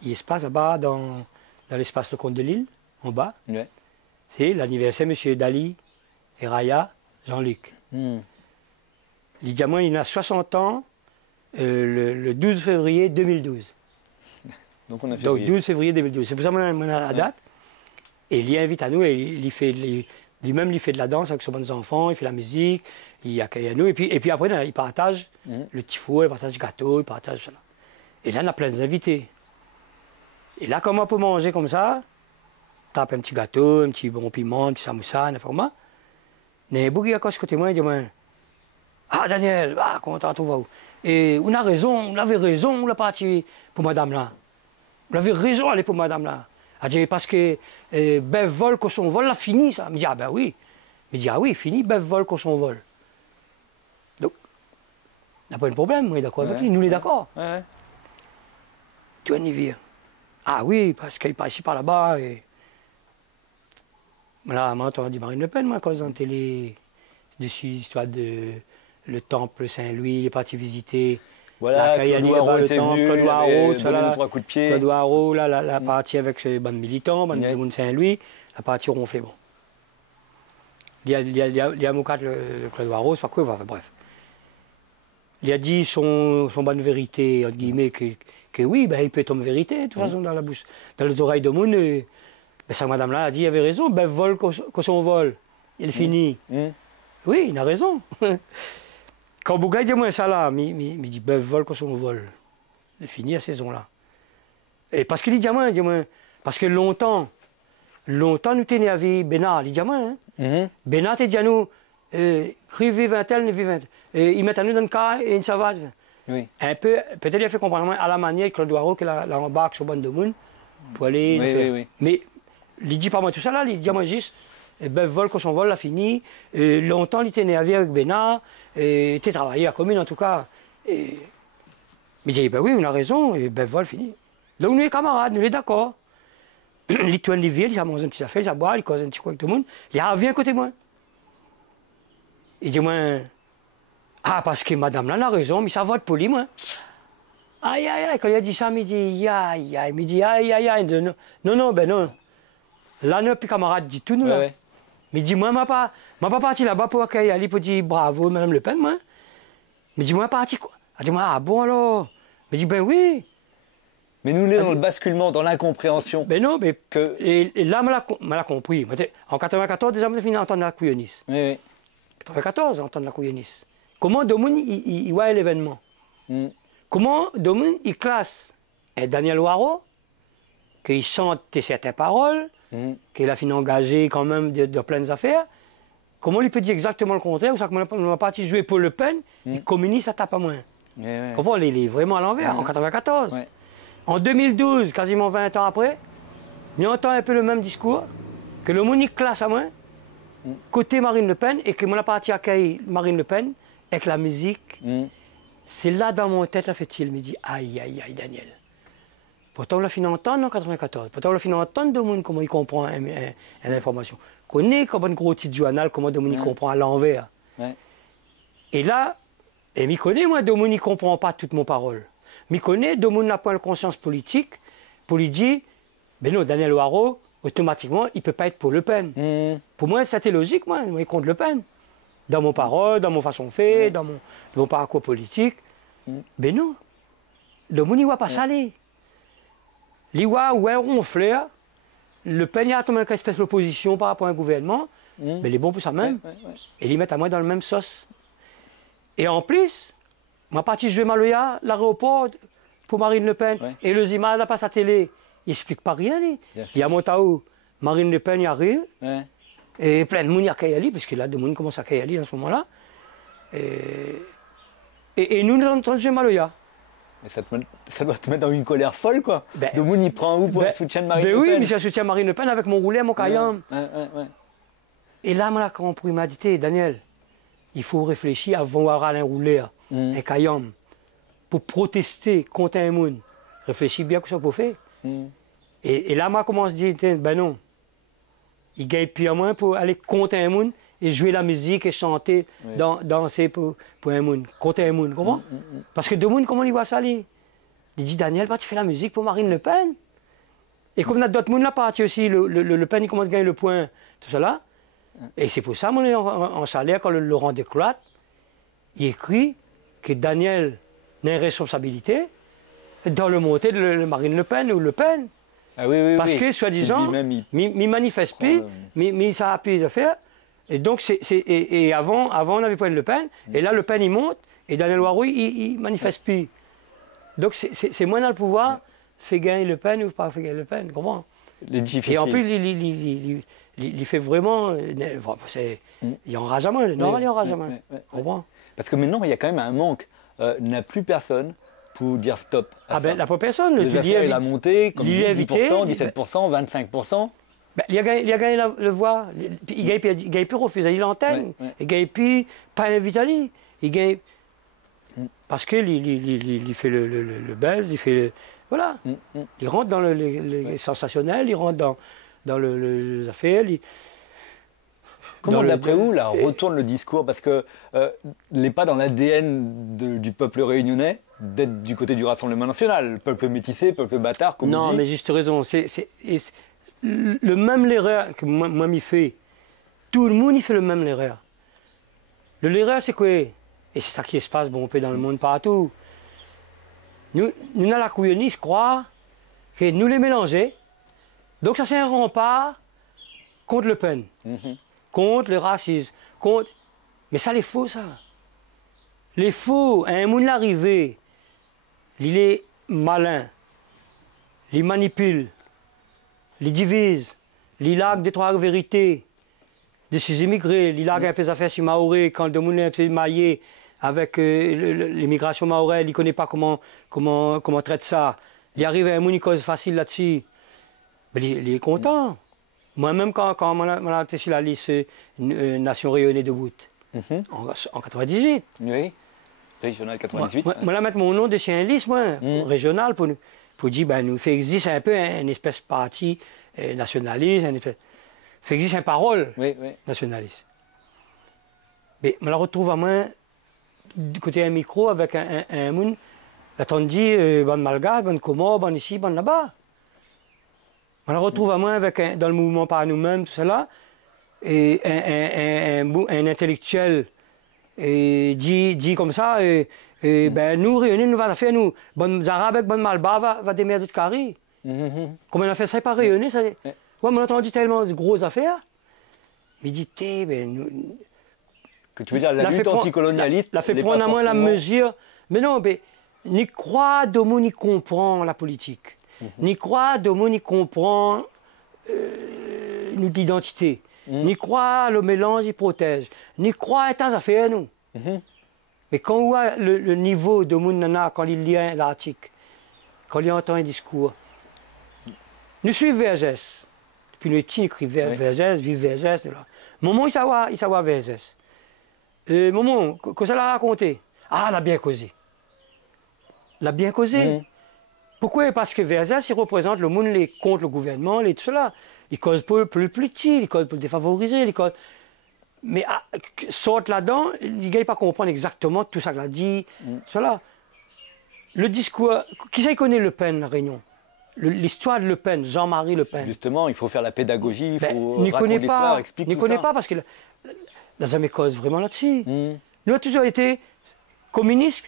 Il se passe là-bas, dans l'espace Le Comte de Lille, en bas. C'est l'anniversaire de M. Dali et Raya, Jean-Luc. Lydia Moine, il a 60 ans, le 12 février 2012. Donc, on a Donc 12 février 2012. C'est pour ça qu'on a la date. Et il y invite à nous, et lui-même il fait de la danse avec ses bons enfants, il fait la musique, il accueille à nous. Et puis après, il partage le petit four, il partage le gâteau, il partage ça. Et là, on a plein d'invités. Et là, comment on peut manger comme ça? Tape un petit gâteau, un petit bon piment, un petit samoussa, n'importe quoi. Il y a un bouc qui est à côté de moi, il dit, ah Daniel, comment t'en trouves où? Et on a raison, on avait raison, on l'a parti pour madame là. On avait raison d'aller pour madame là. Elle dit, parce que Bev vole, que son vol, là, fini ça. Il me dit, ah ben oui. Il me dit, ah oui, fini, Bev vole, que son vol. Donc, on n'a pas de problème, moi, d'accord avec lui, nous, on est d'accord. Tu vas y vivre. Ah oui, parce qu'il passe par là-bas. Et... Là, moi, on dit Marine Le Pen, moi, quand on télé, dessus l'histoire de le temple Saint-Louis, il est parti visiter. Voilà, Claude Haro était venu, Claude Haro, trois coups de pied. Claude Haro, la partie avec ses bandes militants, bandes de Saint-Louis, la partie ronflée, bon. Il y a mon cadre, le Claude Haro, c'est pas quoi, enfin, bref. Il a dit son bonne vérité, entre guillemets, que oui, ben, il peut tomber vérité, de toute façon, dans la bouche, dans les oreilles de monde. Ben, ça, madame-là a dit, il avait raison, ben, vole, qu'on son vol, il finit. Oui, il a raison. Quand Bougaï dit moi ça là, il dit ben vol quand on vole. C'est fini la saison là. Et parce qu'il dit moi, parce que longtemps nous t'es avec Bénard, il dit moi. Bénard t'es dit à nous, crivé 20 tel, ne vivent. Et ils mettent à nous dans le cas et une savate. Oui. Un peu, peut-être il a fait comprendre à la manière que Claude Doireau qui la embarque sur bande de monde pour aller. Oui. Mais il dit pas moi tout ça là, il dit moi juste. Et ben vol quand son vol l'a fini. Et longtemps il était né avec Bénard et était travaillé à la commune en tout cas. Et... Mais il dit ben oui on a raison et ben vol fini. Donc nous les camarades, nous les d'accord. Il tourne les villes, il a mangé un petit affaire, il a boire, il cause un petit coup avec tout le monde. Il revient à côté de moi. Il dit moi ah parce que madame là a raison, mais ça vote pour lui moi. Aïe aïe aïe quand il a dit ça, il dit aïe aïe, il dit aïe aïe aïe. Non ben non. Là nos petits camarades dit tout nous là. Ouais. Mais dis moi m'a pas parti là-bas pour accueillir Ali pour dire bravo Madame Le Pen moi. Mais dis moi parti quoi. Elle dit moi ah bon alors. Mais dis ben oui. Mais nous on est dans le basculement, dans l'incompréhension. Ben non, mais que et là m'a compris. En 94 déjà on a fini d'entendre la couillonniste. Oui. 94 entendre la couillonniste. Comment Domoun il voit l'événement. Comment Domoun il classe et Daniel Waro qu'il chante certaines paroles. Qu'il a fini engagé quand même de pleines affaires. Comment il peut dire exactement le contraire? Ou ça qu'on n'a pas joué pour Le Pen, il communiste, ça tape à moins. Comment il est vraiment à l'envers, en 94. Ouais. En 2012, quasiment 20 ans après, il entend un peu le même discours, que le monde classe à moins, côté Marine Le Pen, et que mon parti accueille Marine Le Pen, avec la musique. C'est là dans mon tête, la fait-il me dit aïe, aïe, aïe, Daniel. Pourtant, on l'a fini entendre en 94. Pourtant, on l'a fini entendre de monde comment il comprend une information. On connaît comme un gros titre journal, comment de monde il comprend à l'envers. Ouais. Et là, il connaît, moi, de monde il ne comprend pas toute mon parole. Mais il connaît, de monde n'a pas la conscience politique pour lui dire, mais non, Daniel Waro, automatiquement, il ne peut pas être pour Le Pen. Pour moi, c'était logique, moi, il est contre Le Pen. Dans mon parole, dans mon façon de faire, dans mon parcours politique. Mais non, de monde il ne voit pas ça aller. L'Iwa ou un ronfleur, Le Pen a une espèce d'opposition par rapport à un gouvernement, mais il est bon pour ça même. Et ils mettent à moi dans le même sauce. Et en plus, ma partie jouer Maloya, l'aéroport pour Marine Le Pen, et le Zima n'a pas sa télé, il n'explique pas rien. Il y a Montaou, Marine Le Pen y arrive, et plein de monde y a Kayali, parce que là, de monde commence à Kayali à ce moment-là. Et nous, nous entendons jouer Maloya. Et ça doit te mettre dans une colère folle, quoi. De monde, il prend où pour un soutien de Marine Le Pen? Oui, mais c'est un soutien de Marine Le Pen avec mon roulet, mon caillon. Et là, moi, quand il m'a dit, Daniel, il faut réfléchir avant d'avoir un roulet, un caillon, pour protester contre un monde. Réfléchis bien que ça peut faire. Et là, moi, comment on se dit, ben non, il gagne plus à moins pour aller contre un monde et jouer la musique et chanter, danser pour un monde, contre un monde, comment? Parce que deux mondes, comment il voit ça, lui? Il dit, Daniel, tu fais la musique pour Marine Le Pen? Et comme il y a d'autres mondes là, parti aussi, le Pen, il commence à gagner le point, tout ça là. Et c'est pour ça, on est en salaire, quand le Laurent Descloîtres, il écrit que Daniel n'a une responsabilité dans le montée de Marine Le Pen ou Le Pen. Ah oui, parce que, soi-disant, il manifeste plus, mais ça appuie les affaires. Et donc, avant, on avait pas Le Pen, et là, Le Pen, il monte, et Daniel Waro, il manifeste plus. Donc, c'est moins dans le pouvoir, fait gagner Le Pen ou pas fait gagner Le Pen, tu comprends? Et en plus, il fait vraiment. Il enrage à moins, normal, il enrage à moins. Comprends? Parce que maintenant, il y a quand même un manque. Il n'y a plus personne pour dire stop. Ah ben, la personne. Les affaires, il a monté, comme 10%, 17%, 25%. Ben, il a gagné le voix. Il ne gagne plus refuser l'antenne. Il ne gagne plus pas inviter. Il gagne. Parce qu'il fait le buzz, il fait. Voilà. Il rentre dans les sensationnels, il rentre dans les affaires. Comment, d'après vous, là, retourne le discours? Parce que n'est pas dans l'ADN du peuple réunionnais d'être du côté du Rassemblement national. Le peuple métissé, peuple bâtard, comme on dit. Non, mais juste raison. Le même l'erreur que moi m'y fait, tout le monde y fait le même l'erreur. L'erreur, c'est quoi? Et c'est ça qui se passe bon peu dans le monde partout. Nous dans la couillonniste croire que nous les mélanger. Donc ça c'est un rempart contre Le Pen, contre le racisme, contre. Mais ça, les faux, ça. Les faux, un monde l'arrivée, il est malin, il manipule, il divise, il largue des trois vérités de ces immigrés, il largue un peu des affaires sur Maoré, quand le monde est un peu maillé avec l'immigration maoraise, il ne connaît pas comment traite ça. Il arrive à un monde, il cause facile là-dessus. Mais il est content. Moi-même, quand on a été sur la liste Nation rayonnée debout, en 98. Oui, régional 98. Moi, là, mettre mon nom dessus une liste, moi, régional, pour dire, ben, nous fait exister un peu une espèce de parti nationaliste, fait exister une parole nationaliste. Mais on la retrouve à moi, du côté d'un micro, avec un monde, là, on dit, bon malgache, bon comore, bon ici, bon là-bas. On la retrouve à moi avec dans le mouvement par nous-mêmes, tout cela, et un intellectuel dit comme ça, ben, nous, réunis, nous allons faire, nous, bon Arabes avec bon Malba va démerder de carré. Comment on a fait ça, pas rayonner, ça. Ouais, on a entendu tellement de grosses affaires. Mais il dit, ben, que tu veux dire, la lutte anticolonialiste. La fait prendre à moi la mesure. Mais non, mais, ni croit, Domo, ni comprend la politique. Ni croit, Domo, ni comprend nous d'identité. Ni croit le mélange, il protège. Ni croit à tas affaires, nous. Mais quand on voit le niveau de mon nana, quand il lit un article, quand il entend un discours, nous suivons VSS. Depuis le petit, il écrit VSS, vive VSS. Maman, il savoir VSS. Maman, que ça l'a raconté? Ah, elle a bien causé. Elle a bien causé. Pourquoi? Parce que VSS, il représente le monde contre le gouvernement, et tout cela. Il cause pour le plus petit, il cause pour le défavorisé, il cause... Mais sortent là-dedans, les gars ne pas comprendre exactement tout ça qu'il a dit, cela. Le discours, qui ça connaît Le Pen, la Réunion? L'histoire de Le Pen, Jean-Marie Le Pen. Justement, il faut faire la pédagogie, il faut raconter l'histoire, expliquer tout ça. Il ne connaît pas parce que la jamais cause vraiment là-dessus. Nous avons toujours été communistes.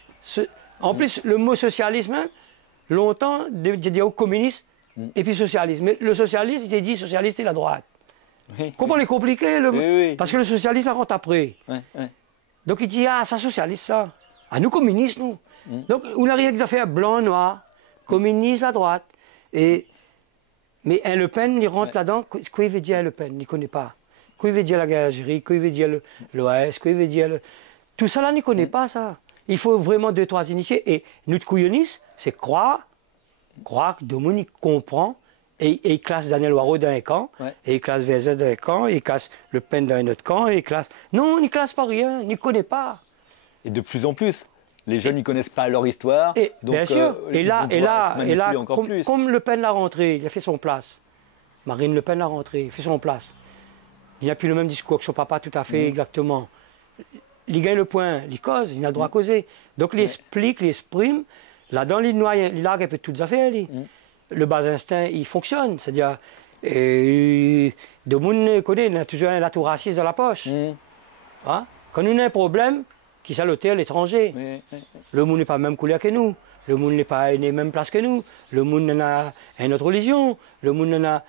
En plus, le mot socialisme, hein, longtemps, j'ai dit au communiste et puis socialisme. Mais le socialiste, il s'est dit socialiste et la droite. Comment les compliquer parce que le socialiste, ça rentre après. Donc il dit, ah, ça socialiste, ça. Ah, nous communistes, nous. Donc, on a rien que d'affaires blanc, noir, communiste, la droite. Mais un Le Pen, il rentre là-dedans, quoi il veut dire Le Pen? Il ne connaît pas. Quoi il veut dire la guerre d'Algérie? Quoi il veut dire l'OAS? Quoi il veut dire tout ça là, il ne connaît pas ça. Il faut vraiment 2-3 initiés. Et notre couillonnisme, c'est croire que Dominique comprend, et il classe Daniel Waro dans un camp, et il classe VSS dans un camp, et il classe Le Pen dans un autre camp, et il classe... Non, il ne classe pas rien, il ne connaît pas. Et de plus en plus, les jeunes ne connaissent pas leur histoire. Et, donc, bien sûr, et là comme Le Pen l'a rentré, il a fait son place. Marine Le Pen l'a rentré, il a fait son place. Il n'a plus le même discours que son papa tout à fait exactement. Il gagne le point, il cause, il a le droit à causer. Donc il explique, il exprime. Là-dedans, il largue un peu toutes les affaires. Le bas instinct, il fonctionne. C'est-à-dire, de monde connaît, il a toujours un atout raciste dans la poche. Hein? Quand on a un problème, qui s'allote à l'étranger, le monde n'est pas la même couleur que nous. Le monde n'est pas à la même place que nous. Le monde n'a une autre religion. Le monde n'a...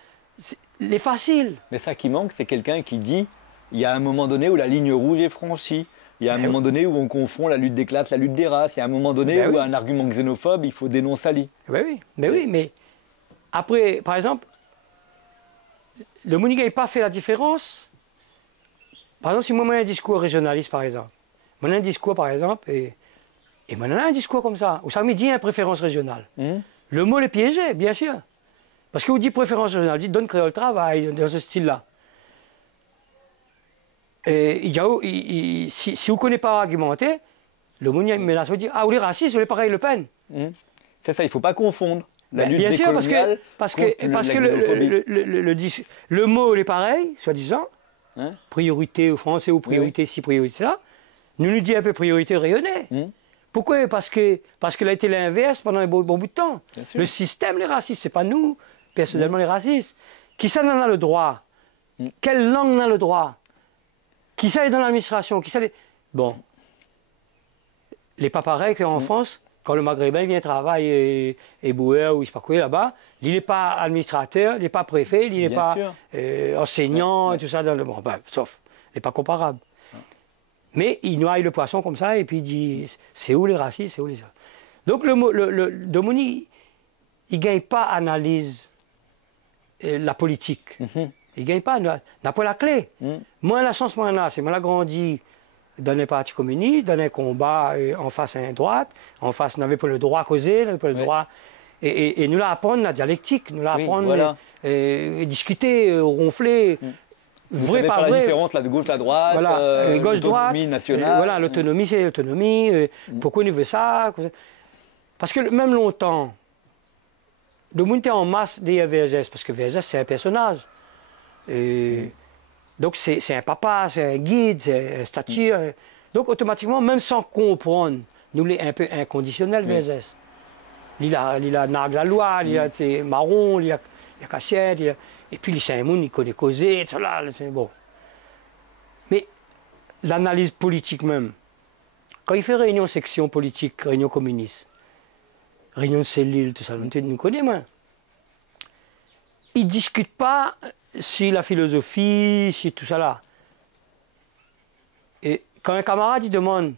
C'est facile. Mais ça qui manque, c'est quelqu'un qui dit il y a un moment donné où la ligne rouge est franchie. Il y a un moment donné où on confond la lutte des classes, la lutte des races. Il y a un moment donné où un argument xénophobe, il faut dénoncer Ali. Mais après, par exemple, le monde n'a pas fait la différence. Par exemple, si moi j'ai un discours régionaliste, par exemple, moi j'ai un discours, par exemple, et moi j'ai un discours comme ça, où ça me dit une préférence régionale. Le mot est piégé, bien sûr. Parce que vous dites préférence régionale, vous dites donne créole travail dans ce style-là. Et si vous ne connaissez pas argumenter, le monde menace de dire ah, vous êtes raciste, vous êtes pareil Le Pen. C'est ça, il ne faut pas confondre la lutte bien sûr, parce que le mot est pareil, soi-disant, priorité aux Français ou priorité ci, priorité ça. Nous dit un peu priorité rayonnée. Pourquoi? Parce qu'il a été l'inverse pendant un bon bout de temps. Le système, les racistes, ce n'est pas nous, personnellement, les racistes. Qui ça en a le droit? Quelle langue en a le droit? Qui ça est dans l'administration? Bon, les pas pareils qu'en France, quand le Maghrébin vient travailler et bouer ou je ne sais pas quoi là-bas, il n'est pas administrateur, il n'est pas préfet, il n'est pas enseignant et tout ça. Sauf, il n'est pas comparable. Mais il noie le poisson comme ça et puis il dit c'est où les racistes, c'est où les... Donc Domoni, il ne gagne pas analyse la politique. Il ne gagne pas, n'a pas la clé. Moi, la chance, moi, là, c'est moi, grandi dans un parti communiste, dans un combat en face à une droite, en face, on n'avait pas le droit à causer, on n'avait pas le droit... Et nous l'apprendre la dialectique, nous l'apprendre discuter, ronfler... Vrai par vrai. La différence là, de gauche à droite, voilà, l'autonomie nationale. Voilà, l'autonomie, c'est l'autonomie. Pourquoi on veut ça? Parce que même longtemps, le monde était en masse des VSS, parce que VSS, c'est un personnage. Donc, c'est un papa, c'est un guide, c'est un statut. Donc, automatiquement, même sans comprendre, nous, les un peu inconditionnel, VSS. Il a nargue la loi, il a marron, il a cachette, et puis les Saint-Moun, ils connaissent causer, tout ça, c'est bon. Mais l'analyse politique même, quand il fait réunion section politique, réunion communiste, réunion de cellule, tout ça, nous connaissons, moi. Ils ne discutent pas sur la philosophie, sur tout ça là. Et quand un camarade, il demande,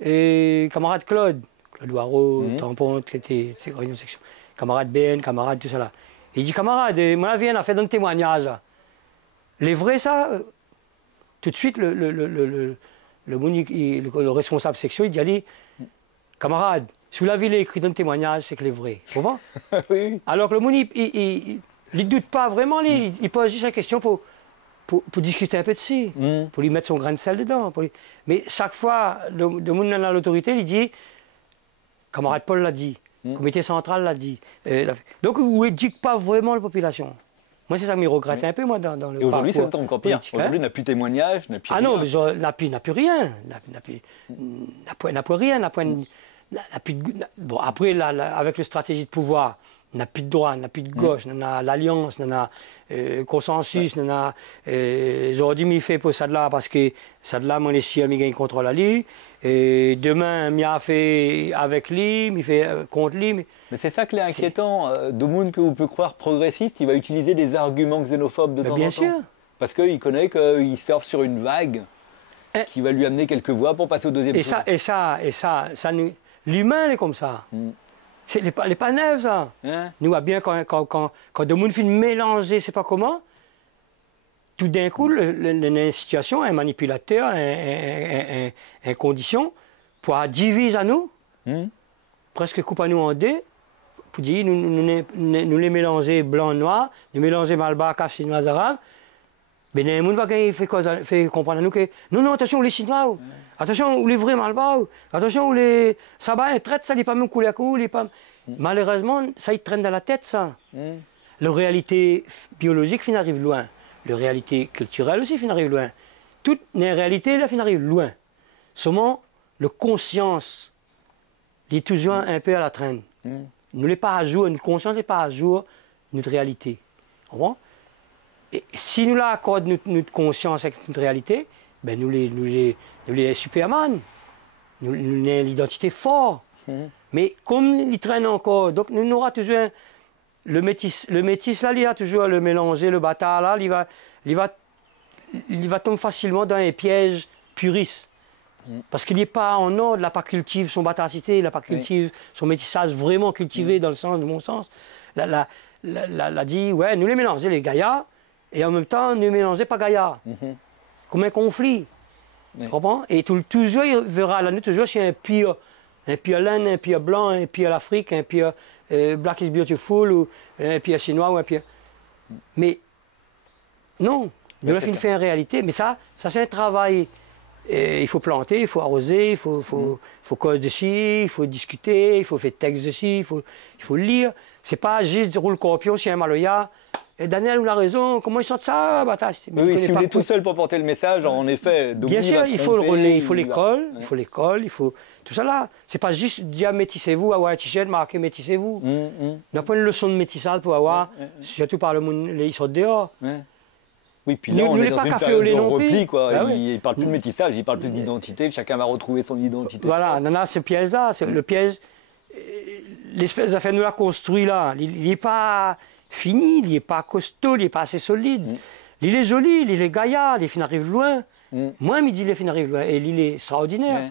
camarade Claude Waro, Tampon, qui était réunion section, camarade Ben, camarade, tout ça là. Il dit, camarade, moi, viens, on a fait un témoignage. Les vrais, ça, tout de suite, le responsable section, il dit, allez, camarade, si vous l'avez écrit dans le témoignage, c'est que les vrais. Vous comprenez? Oui. Alors que le monde, il ne doute pas vraiment, il pose juste la question pour discuter un peu dessus, pour lui mettre son grain de sel dedans. Mais chaque fois, le monde dans l'autorité, il dit, camarade Paul l'a dit. Le comité central l'a dit. Donc, on n'éduque pas vraiment la population. Moi, c'est ça que je regrette un peu, moi, dans le. Et aujourd'hui, c'est encore pire. Aujourd'hui, on n'a plus de témoignages, n'a plus rien. Ah non, mais n'a plus rien. N'a plus rien. Bon, après, avec la stratégie de pouvoir, on n'a plus de droite, on n'a plus de gauche, on a l'alliance, on a consensus, on a. Aujourd'hui, il fait pour ça de là, parce que ça de là, mon essier, il gagne contre la Ligue. Et demain, il a fait avec lui, il fait contre lui. Mais c'est ça qui est inquiétant. Domoun, que vous pouvez croire progressiste, il va utiliser des arguments xénophobes de temps en temps. Bien sûr. Parce qu'il connaît qu'il surfe sur une vague qui va lui amener quelques voix pour passer au deuxième tour. L'humain est comme ça. C'est les pas neufs, ça. Nous, bien, quand Domoun fait mélanger, c'est pas comment. Tout d'un coup, une situation, un manipulateur, une condition, pour diviser à nous, presque coupe à nous en deux, pour dire, nous les mélanger blanc-noir, nous mélanger malbar, caf, chinois, arabe, mais les gens fait comprendre à nous que non, attention, les Chinois, attention, les vrais malbar, attention, les sabbats, ils traitent ça, ils pas même couler à coup, malheureusement, ça, ils traînent dans la tête, ça. La réalité biologique, fin arrive loin. La réalité culturelle aussi, fin arrive loin. Toutes les réalités, là, fin arrive loin. Seulement, la conscience, il est toujours un peu à la traîne. Nous n'est pas à jour, notre conscience n'est pas à jour, notre réalité. Et si nous l'accordons notre conscience avec notre réalité, ben nous les Superman, nous avons l'identité forte. Mais comme il traîne encore, donc nous aurons toujours le métis là, il a toujours le mélanger, le bâtard là, il va tomber facilement dans un piège puriste. Parce qu'il n'est pas en ordre, il n'a pas cultivé son bâtardité, il n'a pas cultivé son métissage vraiment cultivé dans le sens de mon sens. L'a dit, ouais, nous les mélanger les gaillards, et en même temps, nous mélanger pas gaillards. Comme un conflit. Tu comprends? Et toujours, il verra là, nous toujours, c'est un pire laine, un pire blanc, un pire l'Afrique, un pire Black is Beautiful, ou un pire chinois, ou un pire. Mais non, nous l'avons fait en réalité, mais ça c'est un travail. Il faut planter, il faut arroser, il faut causer dessus, il faut discuter, il faut faire texte dessus, il faut lire. C'est pas juste rouler le corpion sur un maloya. Et Daniel, vous a raison, comment ils sortent ça? Oui, si vous êtes tout seul pour porter le message, en effet, bien sûr, il faut le relais, il faut l'école, il faut tout ça là. C'est pas juste dire métissez-vous, avoir un t-shirt marqué métissez-vous. On n'a pas une leçon de métissage pour avoir, surtout par le monde, ils sortent dehors. Oui, puis là, on est dans une période de repli, quoi. Il ne parle plus de métissage, il parle plus d'identité, chacun va retrouver son identité. Voilà, non, ce piège-là, le piège, l'espèce d'affaire nous l'a construit là, il n'est pas fini, il n'est pas costaud, il n'est pas assez solide. Il est joli, il est gaillard, il arrive loin, Moi, il dit les fins arrivent, et il est extraordinaire.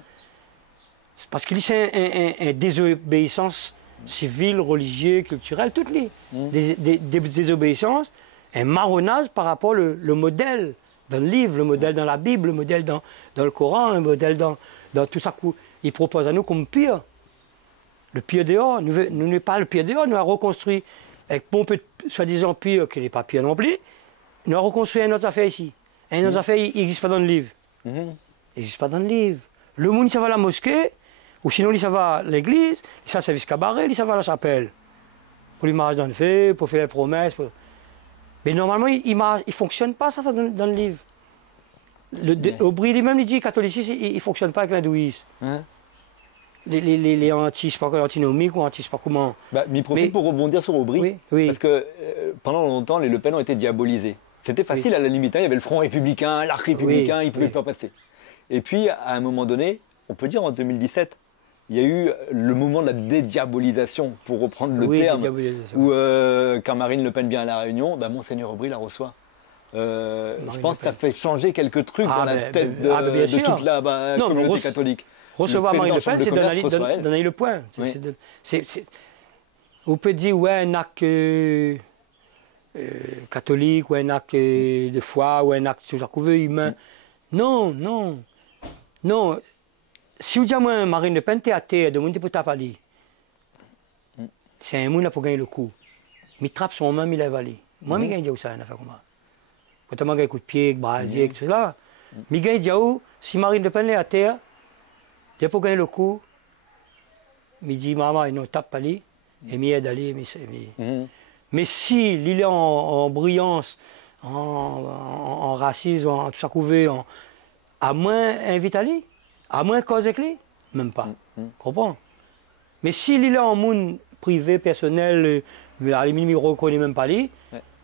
C'est parce qu'il c'est une désobéissance civile, religieuse, culturelle, toutes les des désobéissances, un marronnage par rapport au modèle dans le livre, le modèle dans la Bible, le modèle dans le Coran, le modèle dans tout ça qu'il propose à nous comme pire. Le pire dehors, nous n'est pas le pire dehors, nous avons reconstruit, avec bon peu de soi-disant pire, qui n'est pas pire non plus, nous avons reconstruit une autre affaire ici. Et une autre affaire, il n'existe pas dans le livre. Il n'existe pas dans le livre. Le monde, ça va à la mosquée, ou sinon, il ça va à l'église, ça service cabaret, il ça va à la chapelle. Pour les mariages dans le fait, pour faire les promesses. Mais normalement, il ne fonctionne pas ça dans le livre. Aubry lui-même, il dit que le catholicisme, il ne fonctionne pas avec l'hindouisme. Les antinomiques ou anti je sais pas comment. Mais profite pour rebondir sur Aubry, parce que pendant longtemps, les Le Pen ont été diabolisés. C'était facile à la limite, il y avait le Front républicain, l'arc républicain, ils ne pouvaient pas passer. Et puis, à un moment donné, on peut dire en 2017, il y a eu le moment de la dédiabolisation, pour reprendre le terme, où quand Marine Le Pen vient à La Réunion, Monseigneur Aubry la reçoit. Je pense que ça fait changer quelques trucs dans la tête de toute la communauté catholique. Recevoir Marine Le Pen, c'est donner le point. On peut dire, ouais, un acte catholique, ou un acte de foi, ou un acte sur ce qu'on veut, humain. Non, non, non. Si vous dites, moi, Marine Le Pen, t'es athée, de monde pour taper. C'est un monde pour gagner le coup. Il trappe son main, il lève aller. Moi, je gagne ça, une affaire comme ça. Quand on a un coup de pied, brasier, tout cela. Mais je gagne si Marine Le Pen est athée, il pour gagner le coup. Il dit, maman, il ne tape pas lui, et il aide à aller. Mais si il est en brillance, en racisme, en tout ça qu'on veut, à moins invite à lui. À moins cause avec lui, même pas. Comprends? Mais s'il est en monde privé, personnel, à la limite, il ne reconnaît même pas lui,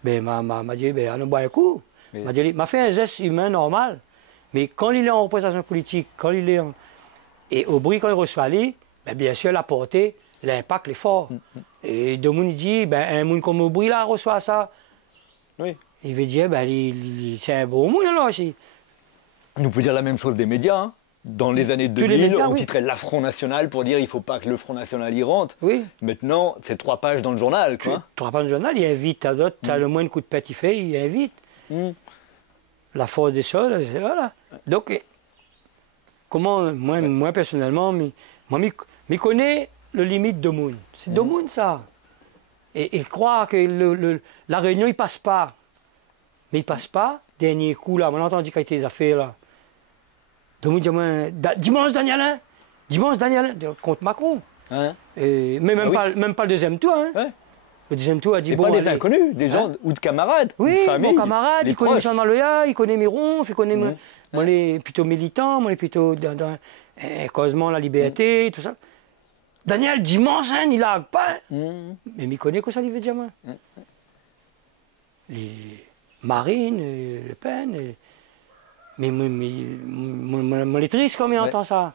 m'a dit, allons boire un coup. M'a fait un geste humain normal. Mais quand il est en représentation politique, quand il est en... Et Aubry, quand il reçoit lui, bien sûr, la portée, l'impact est fort. Et de monde dit, un monde comme Aubry, là, reçoit ça. Il veut dire, c'est un beau monde, alors. On peut dire la même chose des médias, hein. Dans les années 2000, on titrait la Front National pour dire il ne faut pas que le Front National y rentre. Maintenant, c'est 3 pages dans le journal. 3 pages dans le journal, il invite à d'autres. Le moins de coups de pète il fait, il invite. La force des choses, voilà. Donc, comment, moi personnellement, je connais le limite de monde. C'est de monde, ça. Et il croit que la réunion, il ne passe pas. Mais il ne passe pas. Dernier coup, là, on a entendu qu'il y a des affaires, là. Dimanche, Daniel, contre Macron. Mais même pas le deuxième tour. Le deuxième tour a dit... Pas des inconnus, des gens ou de camarades. Oui, famille, mon camarade, il connaît Jean Maloya, il connaît Miron, il connaît... Moi, je suis plutôt militant, moi, je suis plutôt dans causement la liberté, tout ça. Daniel, dimanche, il n'a pas... Mais il connaît quoi ça, il veut dire, moi. Les Marine, Le Pen... Mais je suis triste quand il entend ça.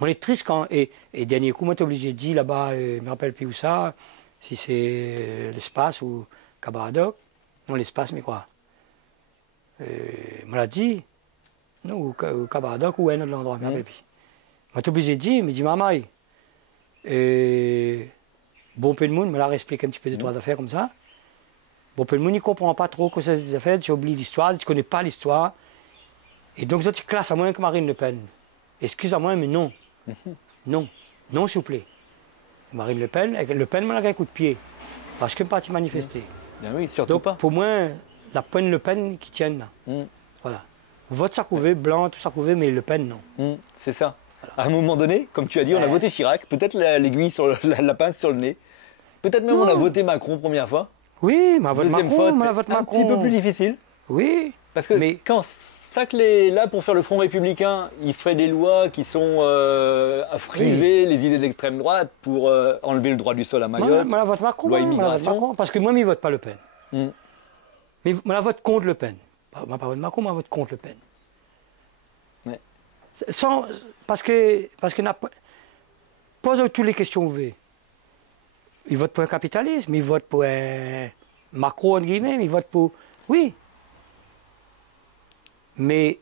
Je suis triste quand... Et dernier coup, moi, je suis obligé de dire là-bas, je ne me rappelle plus où ça, si c'est l'espace ou Cabaradoc. Non, l'espace, mais quoi? Je l'a dit. Non, ou Cabaradoc ou un autre endroit, je ne me rappelle plus. Je suis obligé de dire, je me dis, maman, bon peu de monde, me l'a expliqué un petit peu de 3 affaires comme ça. Bon peu de monde, il ne comprend pas trop que c'est des affaires, tu oublies l'histoire, tu ne connais pas l'histoire. Et donc, tu classes à moins que Marine Le Pen. Excuse-moi, mais non. Non. Non, s'il vous plaît. Marine Le Pen, me l'a un coup de pied. Parce qu'elle n'est pas manifester. Oui, surtout donc, pas. Pour moi, la pointe Le Pen qui tienne là. Voilà. Vote ça couvé, blanc, tout ça couvé, mais Le Pen, non. C'est ça. Voilà. À un moment donné, comme tu as dit, on a voté Chirac. Peut-être l'aiguille sur la pince sur le nez. Peut-être même on a voté Macron première fois. Oui, mais deuxième fois, un petit peu plus difficile. Oui. Parce que quand... là, pour faire le Front républicain, il fait des lois qui sont à friser les idées de l'extrême droite pour enlever le droit du sol à Mayotte. Moi, je vote Macron, loi immigration. parce que moi, je ne vote pas Le Pen. Mais moi, je vote contre Le Pen. Moi, pas vote Macron, moi, je vote contre Le Pen. Parce que pose toutes les questions ouvertes. Il vote pour un capitalisme, il vote pour un Macron, entre guillemets, il vote pour... Oui. Mais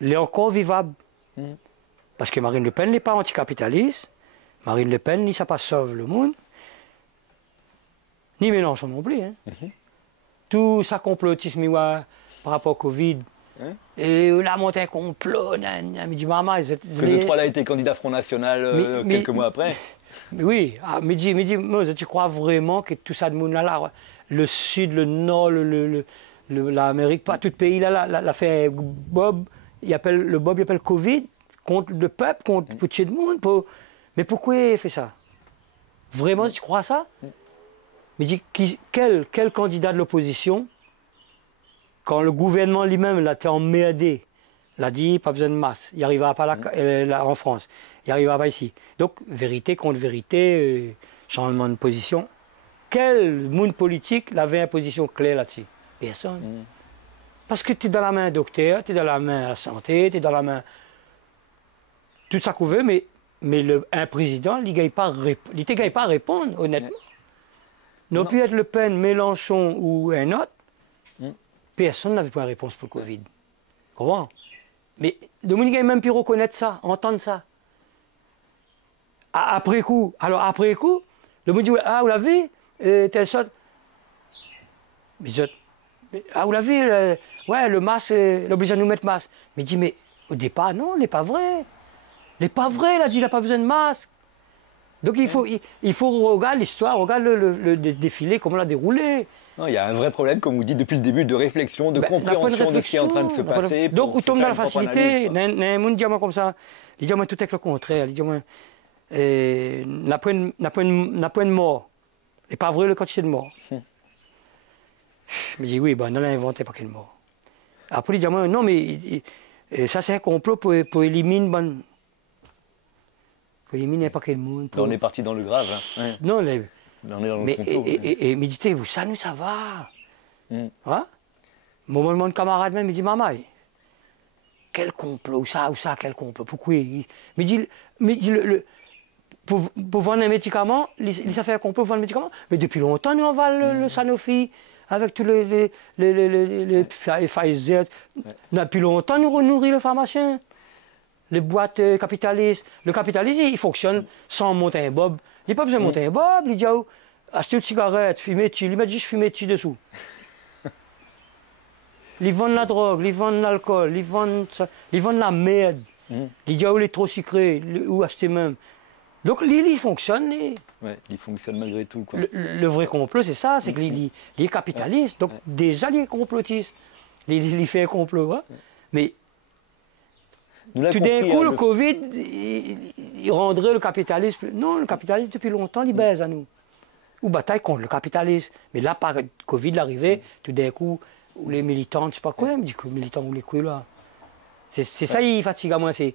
elle est encore vivable. Parce que Marine Le Pen n'est pas anticapitaliste. Marine Le Pen, ni ça pas sauve le monde. Ni Mélenchon non plus. Hein. Tout ça complotisme par rapport au Covid. Et la montée un complot. Me dit maman. Que de trois là a été candidat Front National quelques mois après. Oui, me dit, tu crois vraiment que tout ça de monde là, le Sud, le Nord, l'Amérique, pas tout pays là, l'a fait Bob. Il appelle Covid contre le peuple, contre pour tuer le monde. Mais pourquoi il fait ça? Vraiment, tu crois ça? Mais dis, quel candidat de l'opposition, quand le gouvernement lui-même l'a été emmerdé, l'a dit pas besoin de masse, il n'arrivera pas là, en France, il n'arrivera pas ici. Donc, vérité contre vérité, changement de position. Quel monde politique avait une position claire là-dessus? Personne. Parce que tu es dans la main docteur, tu es dans la main la santé, tu es dans la main tout ça qu'on veut, mais un président, il ne gagne pas à répondre, honnêtement. Non pu être Le Pen, Mélenchon ou un autre, personne n'avait pas de réponse pour le Covid. Comment? Mais Dominique a même pu reconnaître ça, entendre ça. Après coup, le monde dit, ah, vous l'avez, telle sorte. Mais ah, vous l'avez, ouais, le masque, l'oblige à nous mettre masque. Mais il dit, mais au départ, non, il n'est pas vrai. Il n'est pas vrai, il a dit, il n'a pas besoin de masque. Donc il faut regarder l'histoire, regarde le défilé, comment on l'a déroulé. Non, il y a un vrai problème, comme vous dites, depuis le début, de réflexion, de compréhension de ce qui est en train de se passer. Donc on tombe dans la facilité, il y a un monde dit à moi comme ça, il dit à moi tout est le contraire, il dit à moi, n'a pas une mort, et pas vrai le quantité de mort. Je me dis oui, ben on l'a inventé pas quelle mort. Après il dit à moi, non mais ça c'est un complot pour éliminer bonne. Pour éliminer pas quel monde. Là, on est parti dans le grave. Hein. Ouais. Non, là, on est dans le complot. Et méditer, ça nous, ça va. Hein? Mon moment de camarade même, il dit, maman, quel complot, ça, quel complot, pourquoi? Il me dit, pour vendre un médicament, il s'est fait un complot pour vendre un médicament. Mais depuis longtemps, nous, on va le Sanofi, avec tous les Pfizer. Depuis longtemps, nous nourrit le pharmacien. Les boîtes capitalistes. Le capitalisme, il fonctionne sans monter un bob. Il n'y a pas besoin de monter un bob. Il dit, oh, acheter une cigarette, fumer dessus. Il met juste fumer dessus dessous. Ils vendent la drogue, ils vendent l'alcool, ils vendent la merde. Il dit, oh, il est trop sucré, ou acheter même. Donc, il fonctionne. Ouais, il fonctionne malgré tout. Quoi. Le vrai complot, c'est ça, c'est qu'il est capitaliste. Donc, déjà, il est complotiste. Il fait un complot. Hein? Mais tout d'un coup, le Covid, il rendrait le capitalisme. Non, le capitalisme, depuis longtemps, il baise à nous. Ou bataille contre le capitalisme. Mais là, par Covid, l'arrivée, tout d'un coup, les militants, je ne sais pas quoi, du coup, militants ou les couilles là. C'est ça, il fatigue à moi. C'est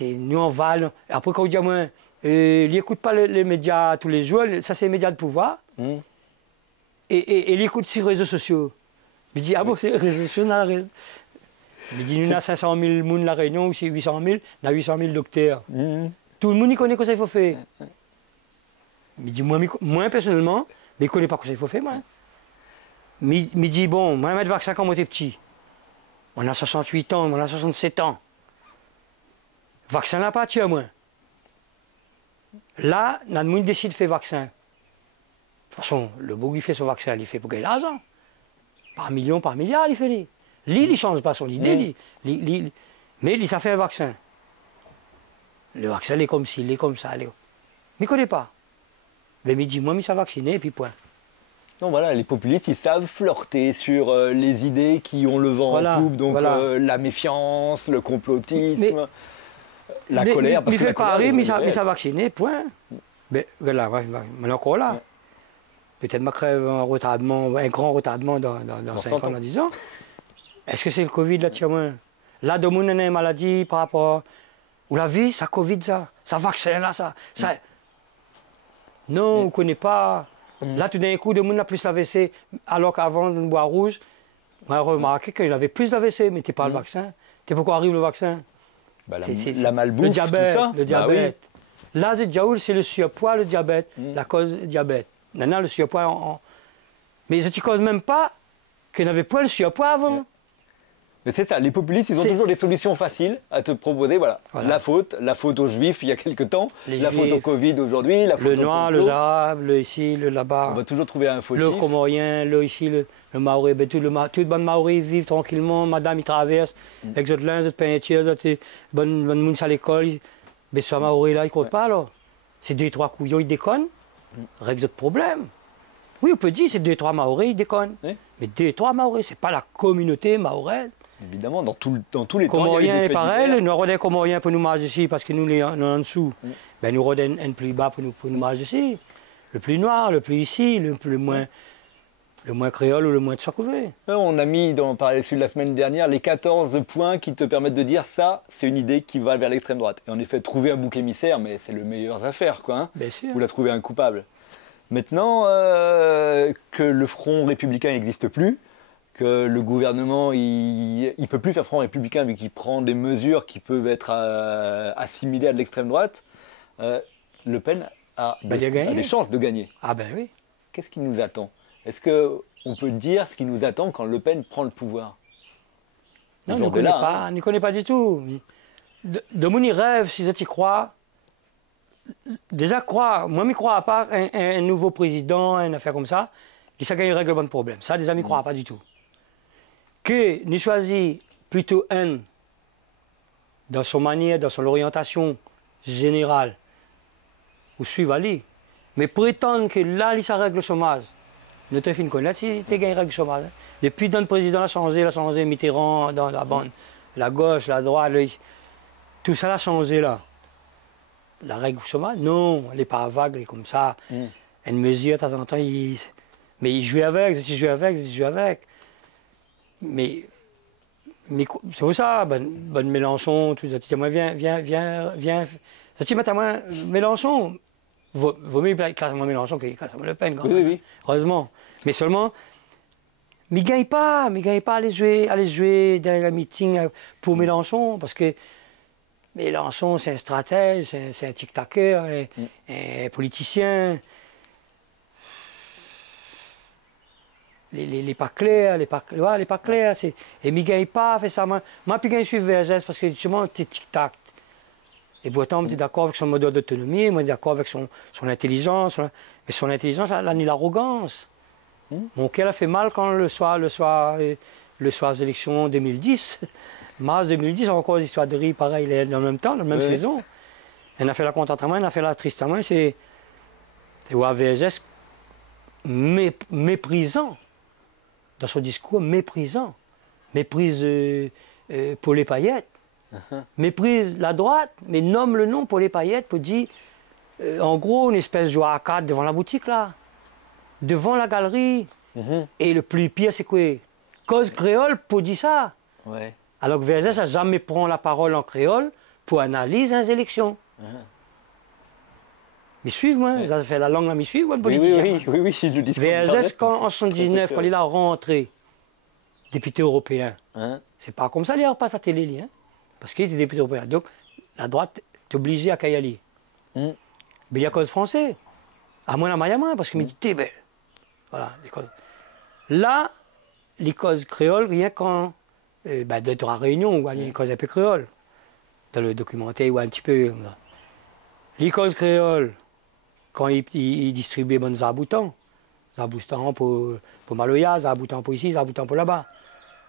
nous, on va. Après, quand on dit à moi, il n'écoute pas les médias tous les jours, ça, c'est les médias de pouvoir. Et il écoute sur les réseaux sociaux. Il dit, ah bon, c'est les réseaux sociaux, il dit, nous avons 500 000 personnes la Réunion, ou c'est 800 000, on a 800 000 docteurs. Tout le monde y connaît ce qu'il faut faire. Il dit, moi personnellement, mais il ne connaît pas ce qu'il faut faire, moi. Mais il dit, bon, moi, je mets le vaccin quand j'étais petit. On a 68 ans, on a 67 ans. Le vaccin n'a pas tué, moi. Là, notre monde décide de faire vaccin. De toute façon, le beau qui fait son vaccin, il fait pour gagner l'argent. Par million, par milliard, il fait. Lui, il ne change pas son idée, mais il ça fait un vaccin. Le vaccin, il est comme ci, il est comme ça. Mais il ne connaît pas. Mais il dit, moi, je suis vacciné, et puis point. Non, voilà, les populistes, ils savent flirter sur les idées qui ont le vent en poupe, donc la méfiance, le complotisme, la colère. Il fait pareil, mais il s'est vacciné, point. Mais là, on est encore là. Peut-être ma crève un grand retardement dans 5 ans, dans 10 ans. Est-ce que c'est le Covid là, tiens, là, de monde a une maladie par rapport. Vous l'avez vu, ça Covid, ça vaccin là, ça. Non, on ne connaît pas. Là, tout d'un coup, de monde a plus l'AVC, alors qu'avant, dans le bois rouge, on a remarqué qu'il avait plus l'AVC, mais tu pas le vaccin. Tu pourquoi arrive le vaccin? Bah, la malbouffe, le diabète, tout ça. Le diabète. Bah, oui. Là, c'est le surpoids, le diabète, la cause du diabète. Maintenant, le surpoids, mais tu ne causes même pas qu'il n'avait pas le surpoids avant. Mais c'est ça, les populistes, ils ont toujours des solutions faciles à te proposer. Voilà. La faute aux Juifs il y a quelque temps, la faute au Covid aujourd'hui, la faute le noir, le arabe, le ici, le là-bas. On va toujours trouver un fautif. Le comorien, le ici, le maoré. Ben, tout le bon maoré vivent tranquillement, madame, ils traversent, avec votre linge, votre peinture, votre bonne monde à l'école. Mais ce maoré là, il ne compte pas alors. C'est 2-3 couillons, ils déconnent, règle votre problème. Oui, on peut dire c'est 2-3 maorés, ils déconnent. Mais 2-3 maorés, ce n'est pas la communauté maoraise. Évidemment, dans tous les temps, Comorien est pareil, nous avons des Comoriens pour nous manger ici, parce que nous, nous en dessous. Ben, nous avons un plus bas pour nous manger ici. Le plus noir, le plus ici, le moins créole ou le moins de Sakouvé. On a mis dans Parallèle Sud la semaine dernière les 14 points qui te permettent de dire ça, c'est une idée qui va vers l'extrême droite. Et en effet, trouver un bouc émissaire, mais c'est le meilleur affaire, quoi. Hein. Bien sûr. Ou la trouver un coupable. Maintenant que le front républicain n'existe plus, que le gouvernement il peut plus faire front républicain vu qu'il prend des mesures qui peuvent être assimilées à de l'extrême droite, Le Pen a des chances de gagner. Ah ben oui. Qu'est-ce qui nous attend? Est-ce qu'on peut dire ce qui nous attend quand Le Pen prend le pouvoir? Non, on ne connaît pas du tout. De mon rêve, si je t'y crois, déjà croire, moi je ne crois pas un nouveau président, une affaire comme ça, et ça gagne un règlement de problème. Ça, déjà, je ne crois pas du tout. Que nous choisissons plutôt un, dans son manière, dans son orientation générale, ou suivre Ali, mais prétendre que là, ça règle le chômage. Ne te fais connaître si tu gagnes le chômage. Depuis que le président a changé Mitterrand dans la bande, la gauche, la droite, tout ça a changé là. La règle du chômage, non, elle n'est pas vague, elle est comme ça. Elle mesure de temps en temps, mais il joue avec, il joue avec. Mais c'est pour ça, ben Mélenchon, tout ça, moi, viens. Ça dit, moi, Mélenchon, vaut mieux classer Mélenchon que classer Le Pen, quand même. Oui. Heureusement. Mais seulement, mais il ne gagne pas à aller jouer dans le meeting pour Mélenchon, parce que Mélenchon, c'est un stratège, c'est un tic-taqueur, un politicien. Les pas clairs, les pas clairs. Et il ne gagne pas, fait ça. Moi, puis je suis VSS parce que justement, c'est tic-tac. Et pourtant, je suis d'accord avec son modèle d'autonomie, moi, je suis d'accord avec son intelligence. Mais son intelligence, elle a ni l'arrogance. Mon cœur a fait mal quand le soir des élections 2010, mars 2010, on a encore des histoires de riz pareil, dans le même temps, dans la même saison. On a fait la contentement, on a fait la tristement. C'est au VSS méprisant. Dans son discours, méprisant. Méprise pour les paillettes. Méprise la droite, mais nomme le nom pour les paillettes pour dire, en gros, une espèce de joie à quatre devant la boutique, là. Devant la galerie. Et le plus pire, c'est quoi? Cause créole pour dire ça. Ouais. Alors que VSS n'a jamais pris la parole en créole pour analyser les élections. Mais suivez-moi, ça fait la langue là, mais suivez-moi le politicien. Oui, je le dis. VSS, en 1979, quand il a rentré député européen, c'est pas comme ça, il repasse à télé, hein, parce qu'il était député européen. Donc, la droite est obligée à y aller. Mais il y a cause français. À moins la Mayama, parce que me dit, t'es belle. Voilà, les causes. Là, les causes créoles, rien qu'en d'être à Réunion, où il y a une cause un peu créole, dans le documentaire, ou un petit peu. Les causes créoles, quand ils distribuaient bonnes zaboutons pour Maloya, zaboutons pour ici, zaboutons pour là-bas.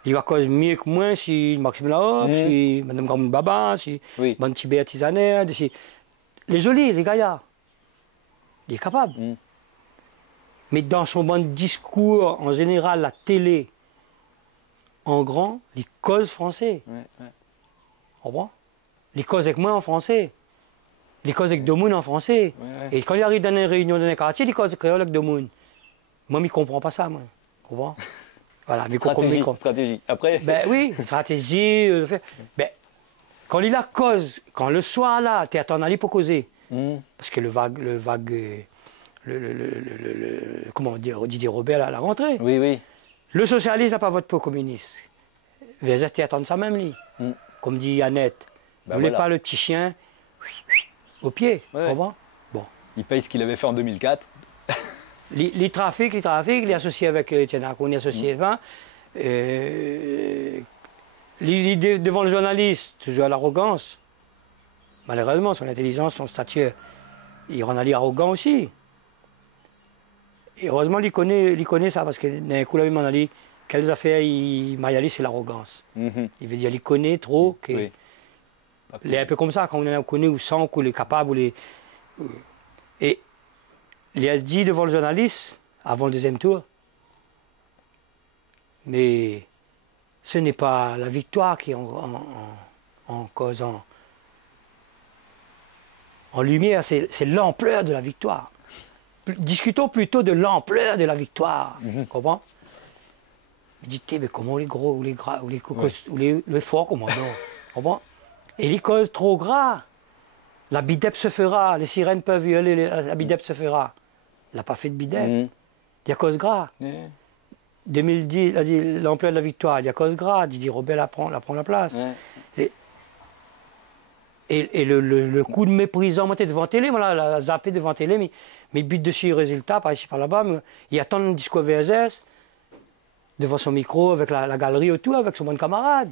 Il va cause mieux que moi si Maxime Lahope, si Mme Gamoun Baba, si Mme Tibet artisanaire, si... Les jolis, les gaillards. Il est capable. Mais dans son bon discours, en général, la télé, en grand, les causes français. Au revoir. Les causes avec moi en français. Les causes avec Domoun en français. Et quand il arrive dans une réunion dans un quartier, les causes créoles avec Domoun. Moi, je ne comprends pas ça, moi. Tu comprends? Voilà, stratégie. Après. Ben oui, stratégie. Quand il a cause, quand le soir là, tu es à ton allée pour causer. Parce que le vague, comment dire, Didier Robert à la rentrée. Oui. Le socialiste n'a pas voté pour le communiste. VSS, tu attends ça même, lui. Comme dit Annette. Vous voulez pas le petit chien au pied, bon. Il paye ce qu'il avait fait en 2004. Les trafics, il est associé avec Tchénac, on est associé. l'idée devant le journaliste, toujours à l'arrogance. Malheureusement, son intelligence, son statut, il rend arrogant aussi. Et heureusement, il connaît ça, parce que d'un coup, là, il m'a dit, quelles affaires il m'a dit, c'est l'arrogance. Il veut dire, il connaît trop, qu'il est un peu comme ça, quand on connaît ou sent qu'il est capable. Et il a dit devant le journaliste, avant le deuxième tour, mais ce n'est pas la victoire qui est en cause, en lumière, c'est l'ampleur de la victoire. Discutons plutôt de l'ampleur de la victoire, tu comprends? Il dit, mais comment les gros, ou les gras, ou les forts, commandant, tu comprends? Et les causes trop gras, la bidep se fera, les sirènes peuvent violer, la bidep se fera. Il n'a pas fait de bidep, il y a cause gras. 2010, il a dit l'ampleur de la victoire, il y a cause gras, Didier Robert prend la place. Et le coup de méprisant, moi, j'étais devant télé, moi, la zappé devant télé, mais but dessus les résultats, par ici, par là-bas, il attend un discours VSS, devant son micro, avec la galerie autour, avec son bon camarade.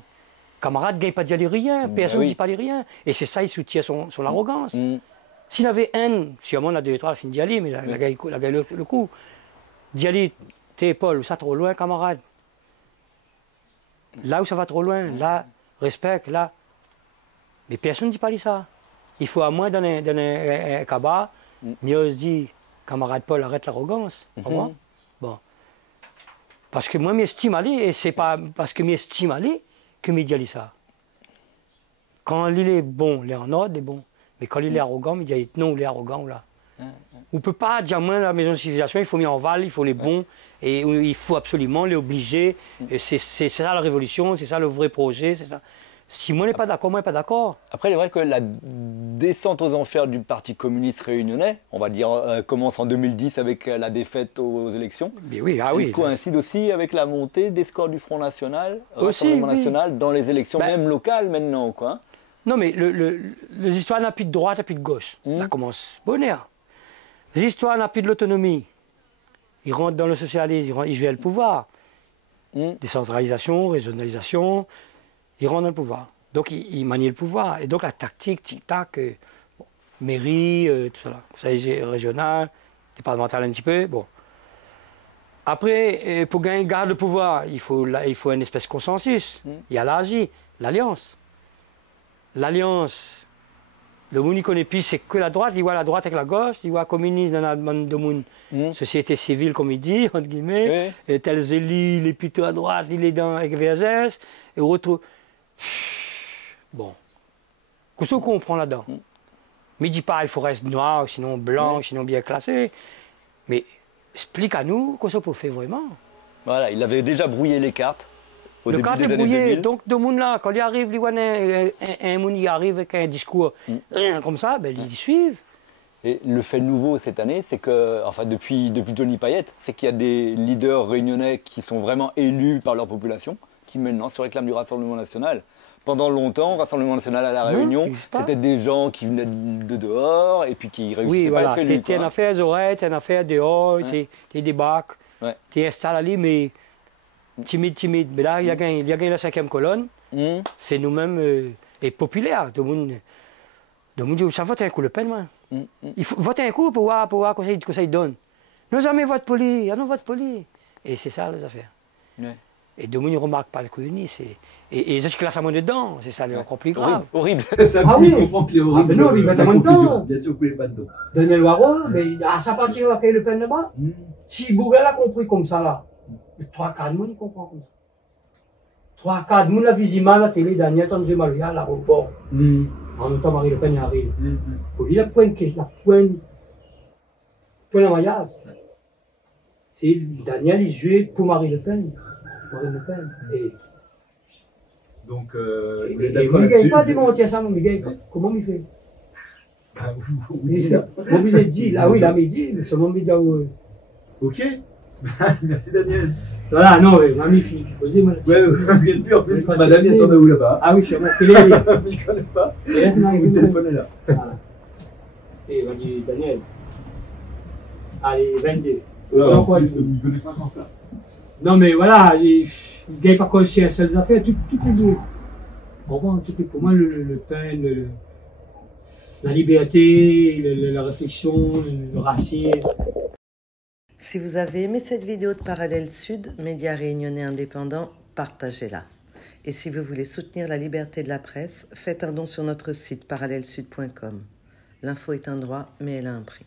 Camarade ne gagne pas de dire rien, personne ne dit pas rien. Et c'est ça, il soutient son arrogance. S'il avait haine, sûrement on a 2 et 3 à la fin d'y aller, mais la gagne le coup. D'y aller, t'es Paul, où ça trop loin, camarade. Là où ça va trop loin, là, respect, là. Mais personne ne dit pas ça. Il faut à moins dans un cabas, mieux se dit, camarade Paul, arrête l'arrogance. Bon. Parce que moi, m'estime aller, et c'est pas parce que m'estime aller que me dit ça. Quand il est bon, il est en ordre, il est bon. Mais quand il est arrogant, il dit non, il est arrogant là. On ne peut pas dire moins la maison de civilisation, il faut mis en val, il faut les bons, et il faut absolument les obliger. C'est ça la révolution, c'est ça le vrai projet, c'est ça. Si moi n'est pas d'accord, moi n'est pas d'accord. Après, il est vrai que la descente aux enfers du Parti communiste réunionnais, on va dire, commence en 2010 avec la défaite aux élections. Mais oui, il coïncide aussi avec la montée des scores du Front National, Rassemblement National, dans les élections même locales maintenant, quoi. Non, mais les histoires n'ont plus de droite et plus de gauche. Ça commence bonheur. Les histoires n'ont plus de l'autonomie. Ils rentrent dans le socialisme, ils jouent le pouvoir. Décentralisation, régionalisation. Ils rentrent dans le pouvoir. Donc, ils manient le pouvoir. Et donc, la tactique, tic-tac, mairie, tout ça, conseil régional, départemental un petit peu, bon. Après, pour gagner garde le pouvoir, il faut une espèce de consensus. Il y a l'AJ, l'alliance. L'alliance, le monde ne connaît plus, c'est que la droite. Il voit la droite avec la gauche, il voit le communisme dans la monde, société civile, comme il dit, entre guillemets. Et tel Zélie, il est plutôt à droite, il est dans avec VSS. Et retrouve. Bon. Qu'est-ce qu'on comprend là-dedans? Mais il dit pas il faut rester noir, sinon blanc, sinon bien classé. Mais explique à nous qu'est-ce qu'on peut faire vraiment. Voilà, il avait déjà brouillé les cartes au début des années 2000. Donc, de monde là, quand il arrive, un monde il arrive avec un discours comme ça, ben, ils suivent. Et le fait nouveau cette année, c'est que, enfin depuis Johnny Payette, c'est qu'il y a des leaders réunionnais qui sont vraiment élus par leur population, qui maintenant se réclament du Rassemblement National. Pendant longtemps, Rassemblement National à La Réunion, c'était des gens qui venaient de dehors et puis qui réussissaient pas à être élus. Tu as une affaire aux oreilles, tu as une affaire dehors, tu débarques, tu es installé, mais timide. Mais là, il y a gagné la 5e colonne, c'est nous-mêmes et populaire. Tout le monde dit, ça vote un coup Le Pen, moi. Il faut voter un coup pour voir que ça donne. Nous jamais vote poli, non vote poli. Et c'est ça les affaires. Et tout le monde ne remarque pas le communisme. Et ils classent à moins dedans, c'est ça encore plus grave. Horrible. Ah oui, il comprend que c'est horrible. Non, il va à moins dedans. Bien sûr, vous ne pouvez pas dedans. Daniel Waro, mais ça partit avec Le Pen là-bas. Si Bourrel a compris comme ça là, 3-4 monde, il comprend comme ça. 3-4 monde, la visima, la télé, Daniel, Tanzé Malouya, à l'aéroport. En même temps, Marie Le Pen y arrive. Pour lui, la pointe à maillage. C'est Daniel, il jouait pour Marie Le Pen. Et donc, il ne gagne pas de mentir ça, mais il gagne. Comment il fait? Vous êtes dit, là oui, là, mais il dit, mais seulement il dit. Ok, merci Daniel. Voilà, non, magnifique. Posez-moi. Ouais, vous ne gagnez plus en plus. Madame, il attend où là-bas? Ah oui, je suis bon. Il ne connaît pas. Le téléphone est là. Et va dire Daniel. Allez, 22. Alors, il ne connaît pas encore ça. Non, mais voilà, il ne gagne pas conscience, les affaires, tout est dit. Pour moi, pour moi le pain, la liberté, la réflexion, le racisme. Si vous avez aimé cette vidéo de Parallèle Sud, média réunionnais indépendant, partagez-la. Et si vous voulez soutenir la liberté de la presse, faites un don sur notre site parallèlesud.com. L'info est un droit, mais elle a un prix.